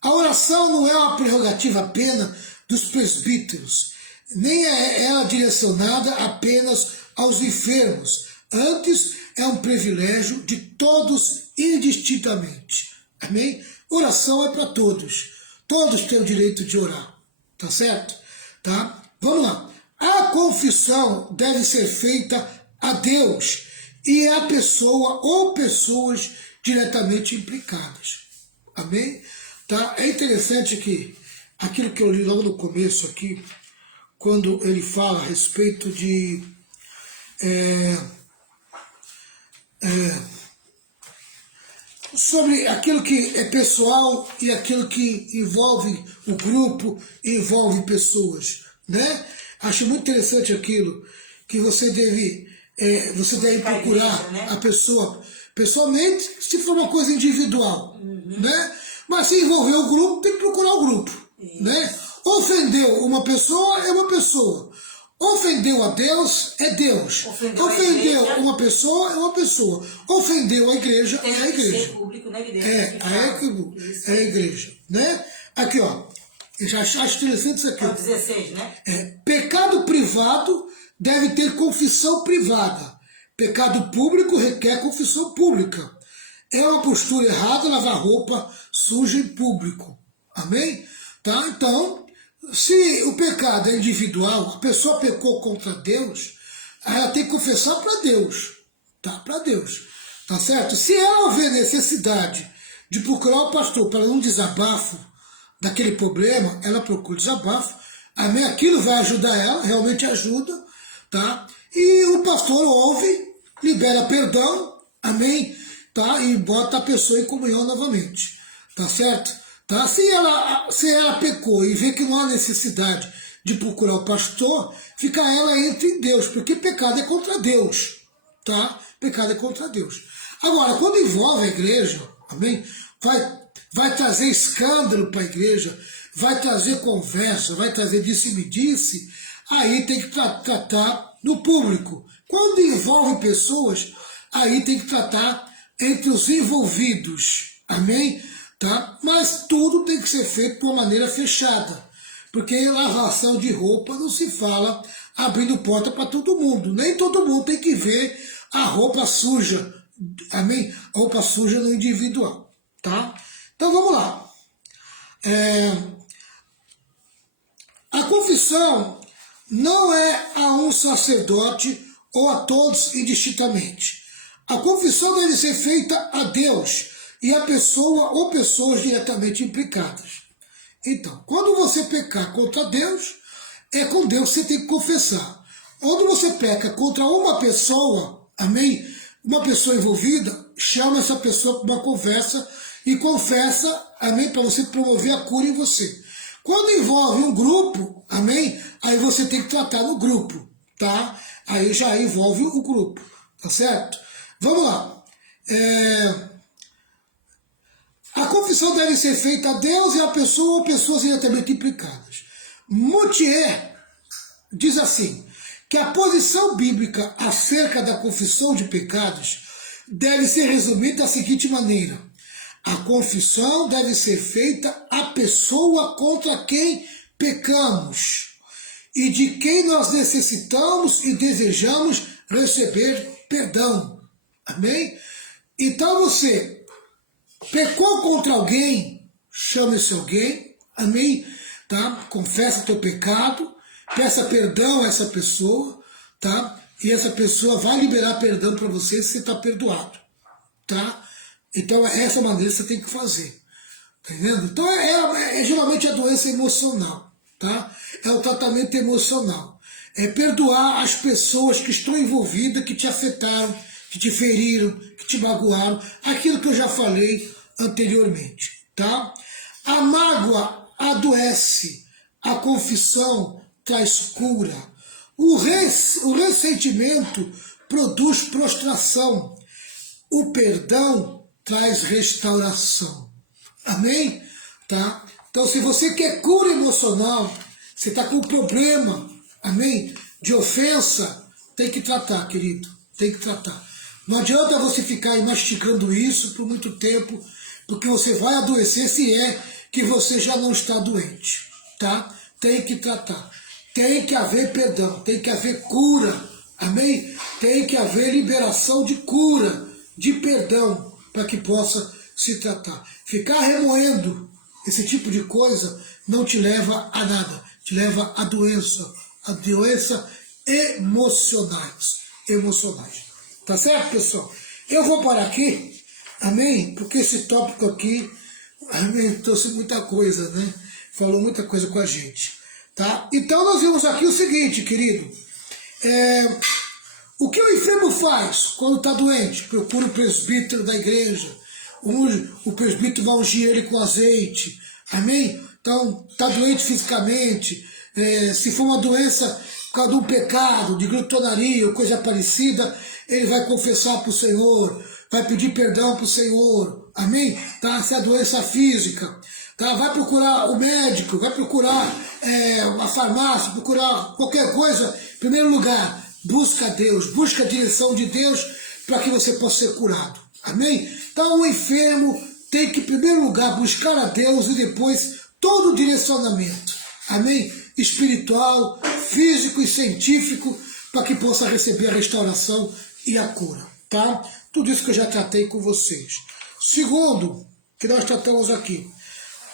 A oração não é uma prerrogativa apenas dos presbíteros, nem é ela direcionada apenas aos enfermos. Antes, é um privilégio de todos indistintamente. Amém? Oração é para todos. Todos têm o direito de orar. Tá certo? Tá? Vamos lá. A confissão deve ser feita a Deus e a pessoa ou pessoas diretamente implicadas. Amém? Tá? É interessante que aquilo que eu li logo no começo aqui, quando ele fala a respeito de sobre aquilo que é pessoal e aquilo que envolve o grupo, envolve pessoas, né? Acho muito interessante aquilo que você deve procurar a pessoa pessoalmente, se for uma coisa individual, né? Mas se envolver o grupo, tem que procurar o grupo, né? Ofendeu uma pessoa é uma pessoa. Ofendeu a Deus é Deus. Ofendeu uma pessoa é uma pessoa. Ofendeu a igreja é a igreja. Público, né, É a igreja, né? Aqui, ó. Eu já acho interessante isso aqui. 16, né? Pecado privado deve ter confissão privada. Pecado público requer confissão pública. É uma postura errada lavar roupa suja em público. Amém? Tá? Então, se o pecado é individual, a pessoa pecou contra Deus, ela tem que confessar para Deus. Tá? Para Deus. Tá certo? Se ela houver necessidade de procurar o pastor para um desabafo daquele problema, ela procura desabafo. Amém? Aquilo vai ajudar ela, realmente ajuda. Tá? E o pastor ouve, libera perdão. Amém? Tá? E bota a pessoa em comunhão novamente. Tá certo? Tá? Se ela pecou e vê que não há necessidade de procurar o pastor, fica ela entre Deus, porque pecado é contra Deus. Tá? Pecado é contra Deus. Agora, quando envolve a igreja, amém? Vai trazer escândalo para a igreja, vai trazer conversa, vai trazer disse-me-disse, aí tem que tratar no público. Quando envolve pessoas, aí tem que tratar entre os envolvidos. Amém? Tá? Mas tudo tem que ser feito de uma maneira fechada, porque lavação de roupa não se fala abrindo porta para todo mundo. Nem todo mundo tem que ver a roupa suja, amém? A roupa suja no individual, tá? Então vamos lá. A confissão não é a um sacerdote ou a todos indistintamente. A confissão deve ser feita a Deus e a pessoa ou pessoas diretamente implicadas. Então, quando você pecar contra Deus, é com Deus que você tem que confessar. Quando você peca contra uma pessoa, amém? Uma pessoa envolvida, chama essa pessoa para uma conversa e confessa, amém? Para você promover a cura em você. Quando envolve um grupo, amém? Aí você tem que tratar no grupo, tá? Aí já envolve o grupo, tá certo? Vamos lá. A confissão deve ser feita a Deus e a pessoa ou pessoas diretamente implicadas. Moutier diz assim, que a posição bíblica acerca da confissão de pecados deve ser resumida da seguinte maneira: a confissão deve ser feita à pessoa contra quem pecamos e de quem nós necessitamos e desejamos receber perdão. Amém? Então você pecou contra alguém, chama esse alguém, amém? Tá? Confessa teu pecado, peça perdão a essa pessoa, tá? E essa pessoa vai liberar perdão para você se você está perdoado, tá? Então é essa maneira que você tem que fazer, tá entendendo? Então geralmente a doença emocional, tá? É o tratamento emocional. É perdoar as pessoas que estão envolvidas, que te afetaram, que te feriram, que te magoaram, aquilo que eu já falei anteriormente, tá? A mágoa adoece, a confissão traz cura, o ressentimento produz prostração, o perdão traz restauração. Amém? Tá? Então, se você quer cura emocional, você está com um problema, amém? De ofensa, tem que tratar, querido. Tem que tratar. Não adianta você ficar aí mastigando isso por muito tempo, porque você vai adoecer se é que você já não está doente, tá? Tem que tratar. Tem que haver perdão, tem que haver cura, amém? Tem que haver liberação de cura, de perdão, para que possa se tratar. Ficar remoendo esse tipo de coisa não te leva a nada, te leva a doença emocionais. Tá certo, pessoal? Eu vou parar aqui, amém? Porque esse tópico aqui, amém, trouxe muita coisa, né? Falou muita coisa com a gente, tá? Então nós vimos aqui o seguinte, querido. O que o enfermo faz quando está doente? Procura o presbítero da igreja. O presbítero vai ungir ele com azeite. Amém? Então, está doente fisicamente. Se for uma doença por causa de um pecado, de glutonaria ou coisa parecida, ele vai confessar para o Senhor, vai pedir perdão para o Senhor. Amém? Tá? Se é doença física, tá? Vai procurar o médico, vai procurar a farmácia, procurar qualquer coisa. Em primeiro lugar, busca Deus, busca a direção de Deus para que você possa ser curado. Amém? Então o enfermo tem que, em primeiro lugar, buscar a Deus e depois todo o direcionamento. Amém? Espiritual, físico e científico, para que possa receber a restauração e a cura. Tá? Tudo isso que eu já tratei com vocês. Segundo, que nós tratamos aqui.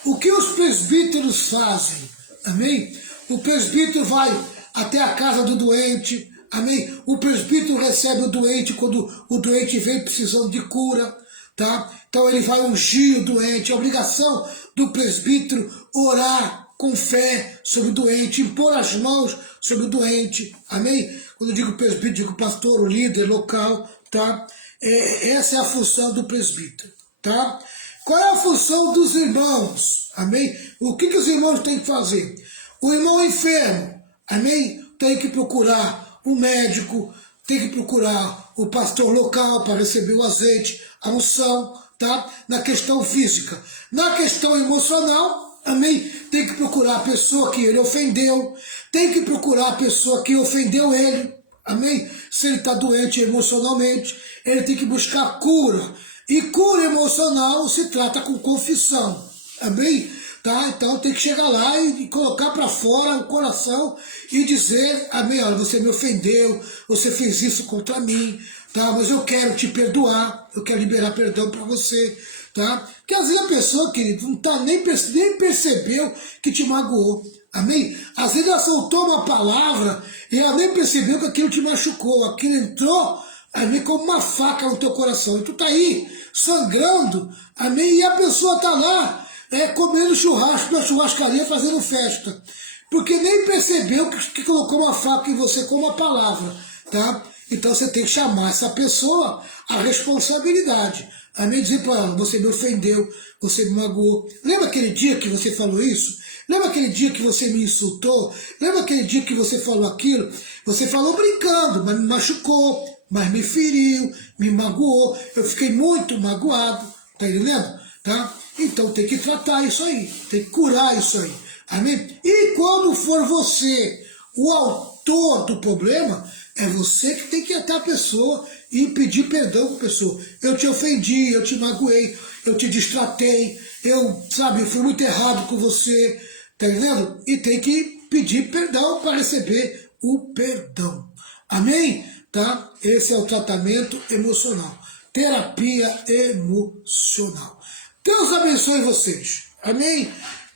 O que os presbíteros fazem? Amém? O presbítero vai até a casa do doente. Amém? O presbítero recebe o doente quando o doente vem precisando de cura. Tá? Então ele vai ungir o doente. É obrigação do presbítero orar com fé sobre o doente, impor as mãos sobre o doente. Amém? Quando eu digo presbítero, digo pastor, o líder local. Tá? Essa é a função do presbítero. Tá? Qual é a função dos irmãos? Amém? O que os irmãos têm que fazer? O irmão enfermo, amém? Tem que procurar um médico, tem que procurar o pastor local para receber o azeite, a unção, tá? Na questão física. Na questão emocional, amém? Tem que procurar a pessoa que ele ofendeu, tem que procurar a pessoa que ofendeu ele, amém? Se ele está doente emocionalmente, ele tem que buscar cura. E cura emocional se trata com confissão, amém? Tá? Então tem que chegar lá e colocar para fora o coração e dizer, amém, olha, você me ofendeu, você fez isso contra mim, tá? Mas eu quero te perdoar, eu quero liberar perdão para você, tá? Porque às vezes a pessoa, querido, não tá nem percebeu que te magoou, amém? Às vezes ela soltou uma palavra e ela nem percebeu que aquilo te machucou, aquilo entrou, amém, como uma faca no teu coração, e tu tá aí sangrando, amém, e a pessoa tá lá, comendo churrasco na churrascaria, fazendo festa, porque nem percebeu que colocou uma faca em você com uma palavra, tá? Então você tem que chamar essa pessoa à responsabilidade, amém, dizer para ela, você me ofendeu, você me magoou, lembra aquele dia que você falou isso? Lembra aquele dia que você me insultou? Lembra aquele dia que você falou aquilo? Você falou brincando, mas me machucou, mas me feriu, me magoou, eu fiquei muito magoado, tá entendendo? Tá? Então tem que tratar isso aí, tem que curar isso aí, amém? E quando for você o autor do problema, é você que tem que ir até a pessoa e pedir perdão para a pessoa. Eu te ofendi, eu te magoei, eu te distratei, eu fui muito errado com você, tá entendendo? E tem que pedir perdão para receber o perdão, amém? Tá? Esse é o tratamento emocional, terapia emocional. Deus abençoe vocês, amém?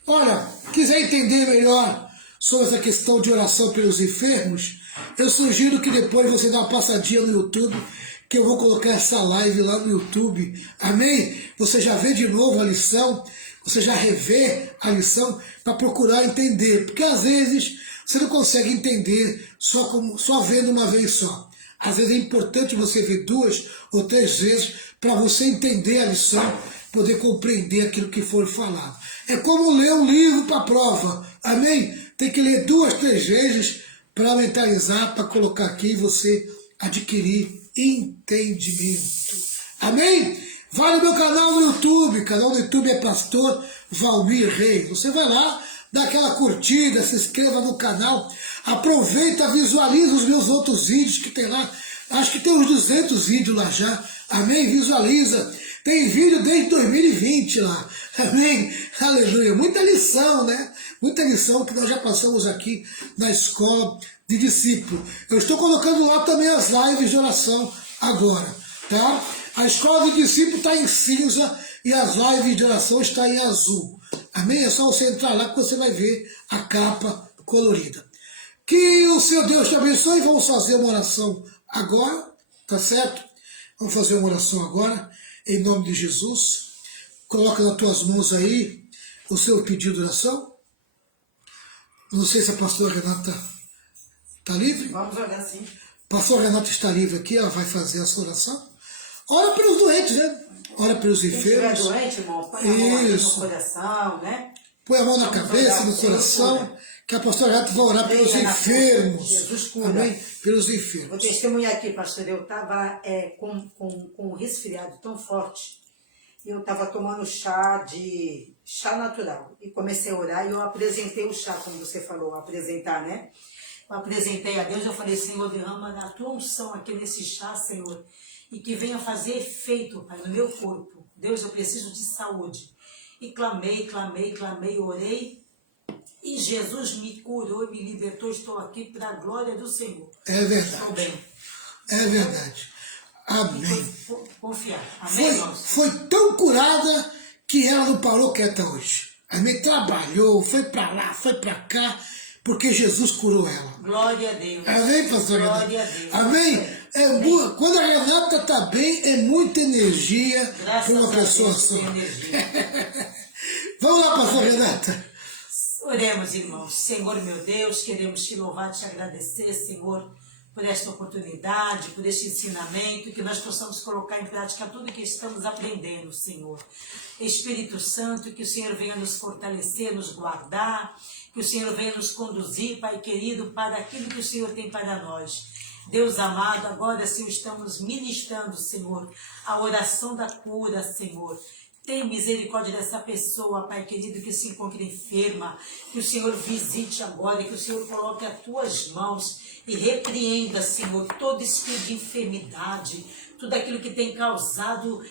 Olha, quiser entender melhor sobre essa questão de oração pelos enfermos, eu sugiro que depois você dê uma passadinha no YouTube, que eu vou colocar essa live lá no YouTube. Amém? Você já vê de novo a lição, você já revê a lição para procurar entender. Porque às vezes você não consegue entender só vendo uma vez só. Às vezes é importante você ver 2 ou 3 vezes para você entender a lição, poder compreender aquilo que for falado. É como ler um livro para a prova. Amém? Tem que ler 2, 3 vezes para mentalizar, para colocar aqui e você adquirir entendimento. Amém? Vai no meu canal no YouTube. O canal do YouTube é Pastor Valmir Reis. Você vai lá, dá aquela curtida, se inscreva no canal. Aproveita, visualiza os meus outros vídeos que tem lá. Acho que tem uns 200 vídeos lá já. Amém? Visualiza. Tem vídeo desde 2020 lá. Amém? Aleluia. Muita lição, né? Muita lição que nós já passamos aqui na escola de discípulo. Eu estou colocando lá também as lives de oração agora, tá? A escola de discípulo está em cinza e as lives de oração estão em azul. Amém? É só você entrar lá que você vai ver a capa colorida. Que o Senhor Deus te abençoe. Vamos fazer uma oração agora, tá certo? Vamos fazer uma oração agora, em nome de Jesus. Coloca nas tuas mãos aí o seu pedido de oração. Não sei se a pastora Renata está livre. Vamos orar sim. A pastora Renata está livre aqui, ela vai fazer essa oração. Ora pelos doentes, né? Ora pelos enfermos. Quem estiver doente, irmão, põe a mão aqui no coração, né? Põe a mão na Vamos cabeça, orar, no coração, Senhor, que a pastora Renata vai orar pelos Venha na enfermos. cura, Jesus cura. Amém? Pelos Vou enfermos. testemunhar aqui, pastor. Eu estava com um resfriado tão forte. E eu estava tomando chá natural. E comecei a orar e eu apresentei o chá, como você falou, apresentar, né? Eu apresentei a Deus, eu falei, Senhor, derrama a tua unção aqui nesse chá, Senhor. E que venha fazer efeito, Pai, no meu corpo. Deus, eu preciso de saúde. E clamei, orei. E Jesus me curou e me libertou. Estou aqui para a glória do Senhor. É verdade. Estou bem. É verdade. Amém. Confiar. Amém, irmãos? Foi tão curada que ela não parou quieta hoje. Amém? Trabalhou, foi para lá, foi para cá, porque Jesus curou ela. Glória a Deus. Amém, pastor Renata? Glória a Deus. Amém? Quando a Renata está bem, é muita energia para uma pessoa só. Vamos lá, pastor Renata. Oremos, irmãos. Senhor, meu Deus, queremos te louvar, te agradecer, Senhor, por esta oportunidade, por este ensinamento, que nós possamos colocar em prática tudo que estamos aprendendo, Senhor. Espírito Santo, que o Senhor venha nos fortalecer, nos guardar, que o Senhor venha nos conduzir, Pai querido, para aquilo que o Senhor tem para nós. Deus amado, agora, Senhor, estamos ministrando, Senhor, a oração da cura, Senhor. Tenha misericórdia dessa pessoa, Pai querido, que se encontra enferma, que o Senhor visite agora, que o Senhor coloque as tuas mãos e repreenda, Senhor, todo espírito de enfermidade, tudo aquilo que tem causado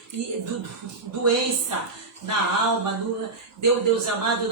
doença na alma, Deus amado,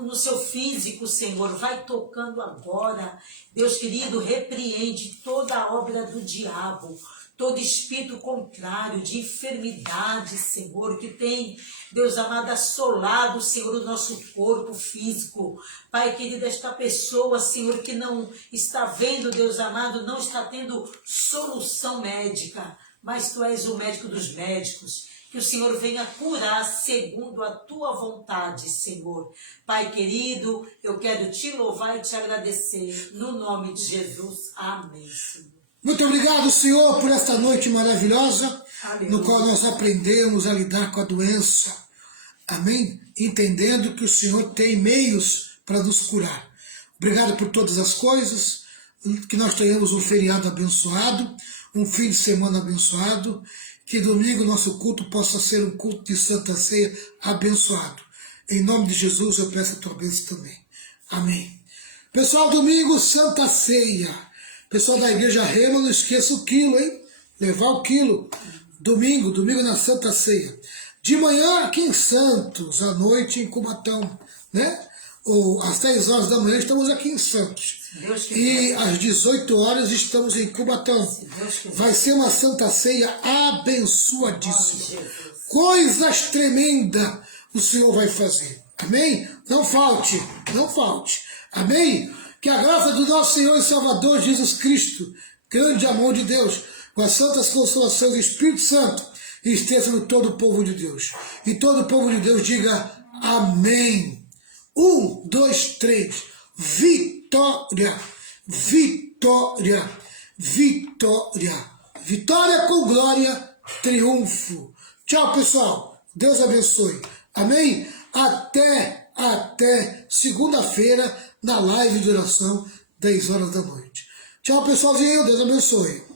no seu físico, Senhor, vai tocando agora. Deus querido, repreende toda a obra do diabo, todo espírito contrário de enfermidade, Senhor, que tem, Deus amado, assolado, Senhor, o nosso corpo físico. Pai querido, esta pessoa, Senhor, que não está vendo, Deus amado, não está tendo solução médica, mas Tu és o médico dos médicos. Que o Senhor venha curar segundo a Tua vontade, Senhor. Pai querido, eu quero Te louvar e Te agradecer, no nome de Jesus. Amém, Senhor. Muito obrigado, Senhor, por esta noite maravilhosa, Aleluia. no qual nós aprendemos a lidar com a doença. Amém? Entendendo que o Senhor tem meios para nos curar. Obrigado por todas as coisas, que nós tenhamos um feriado abençoado, um fim de semana abençoado, que domingo nosso culto possa ser um culto de Santa Ceia abençoado. Em nome de Jesus eu peço a tua bênção também. Amém. Pessoal, domingo, Santa Ceia. Pessoal da Igreja Rema, não esqueça o quilo, hein? Levar o quilo. Domingo na Santa Ceia. De manhã aqui em Santos, à noite em Cubatão, né? Ou às 10 horas da manhã estamos aqui em Santos. E às 18 horas estamos em Cubatão. Vai ser uma Santa Ceia abençoadíssima. Coisas tremendas o Senhor vai fazer. Amém? Não falte, não falte. Amém? Que a graça do nosso Senhor e Salvador Jesus Cristo, grande amor de Deus, com as santas consolações do Espírito Santo, esteja no todo o povo de Deus. E todo o povo de Deus diga amém. 1, 2, 3. Vitória, vitória, vitória. Vitória com glória, triunfo. Tchau, pessoal. Deus abençoe. Amém? Até segunda-feira na live de oração, 10 horas da noite. Tchau, pessoalzinho. Deus abençoe.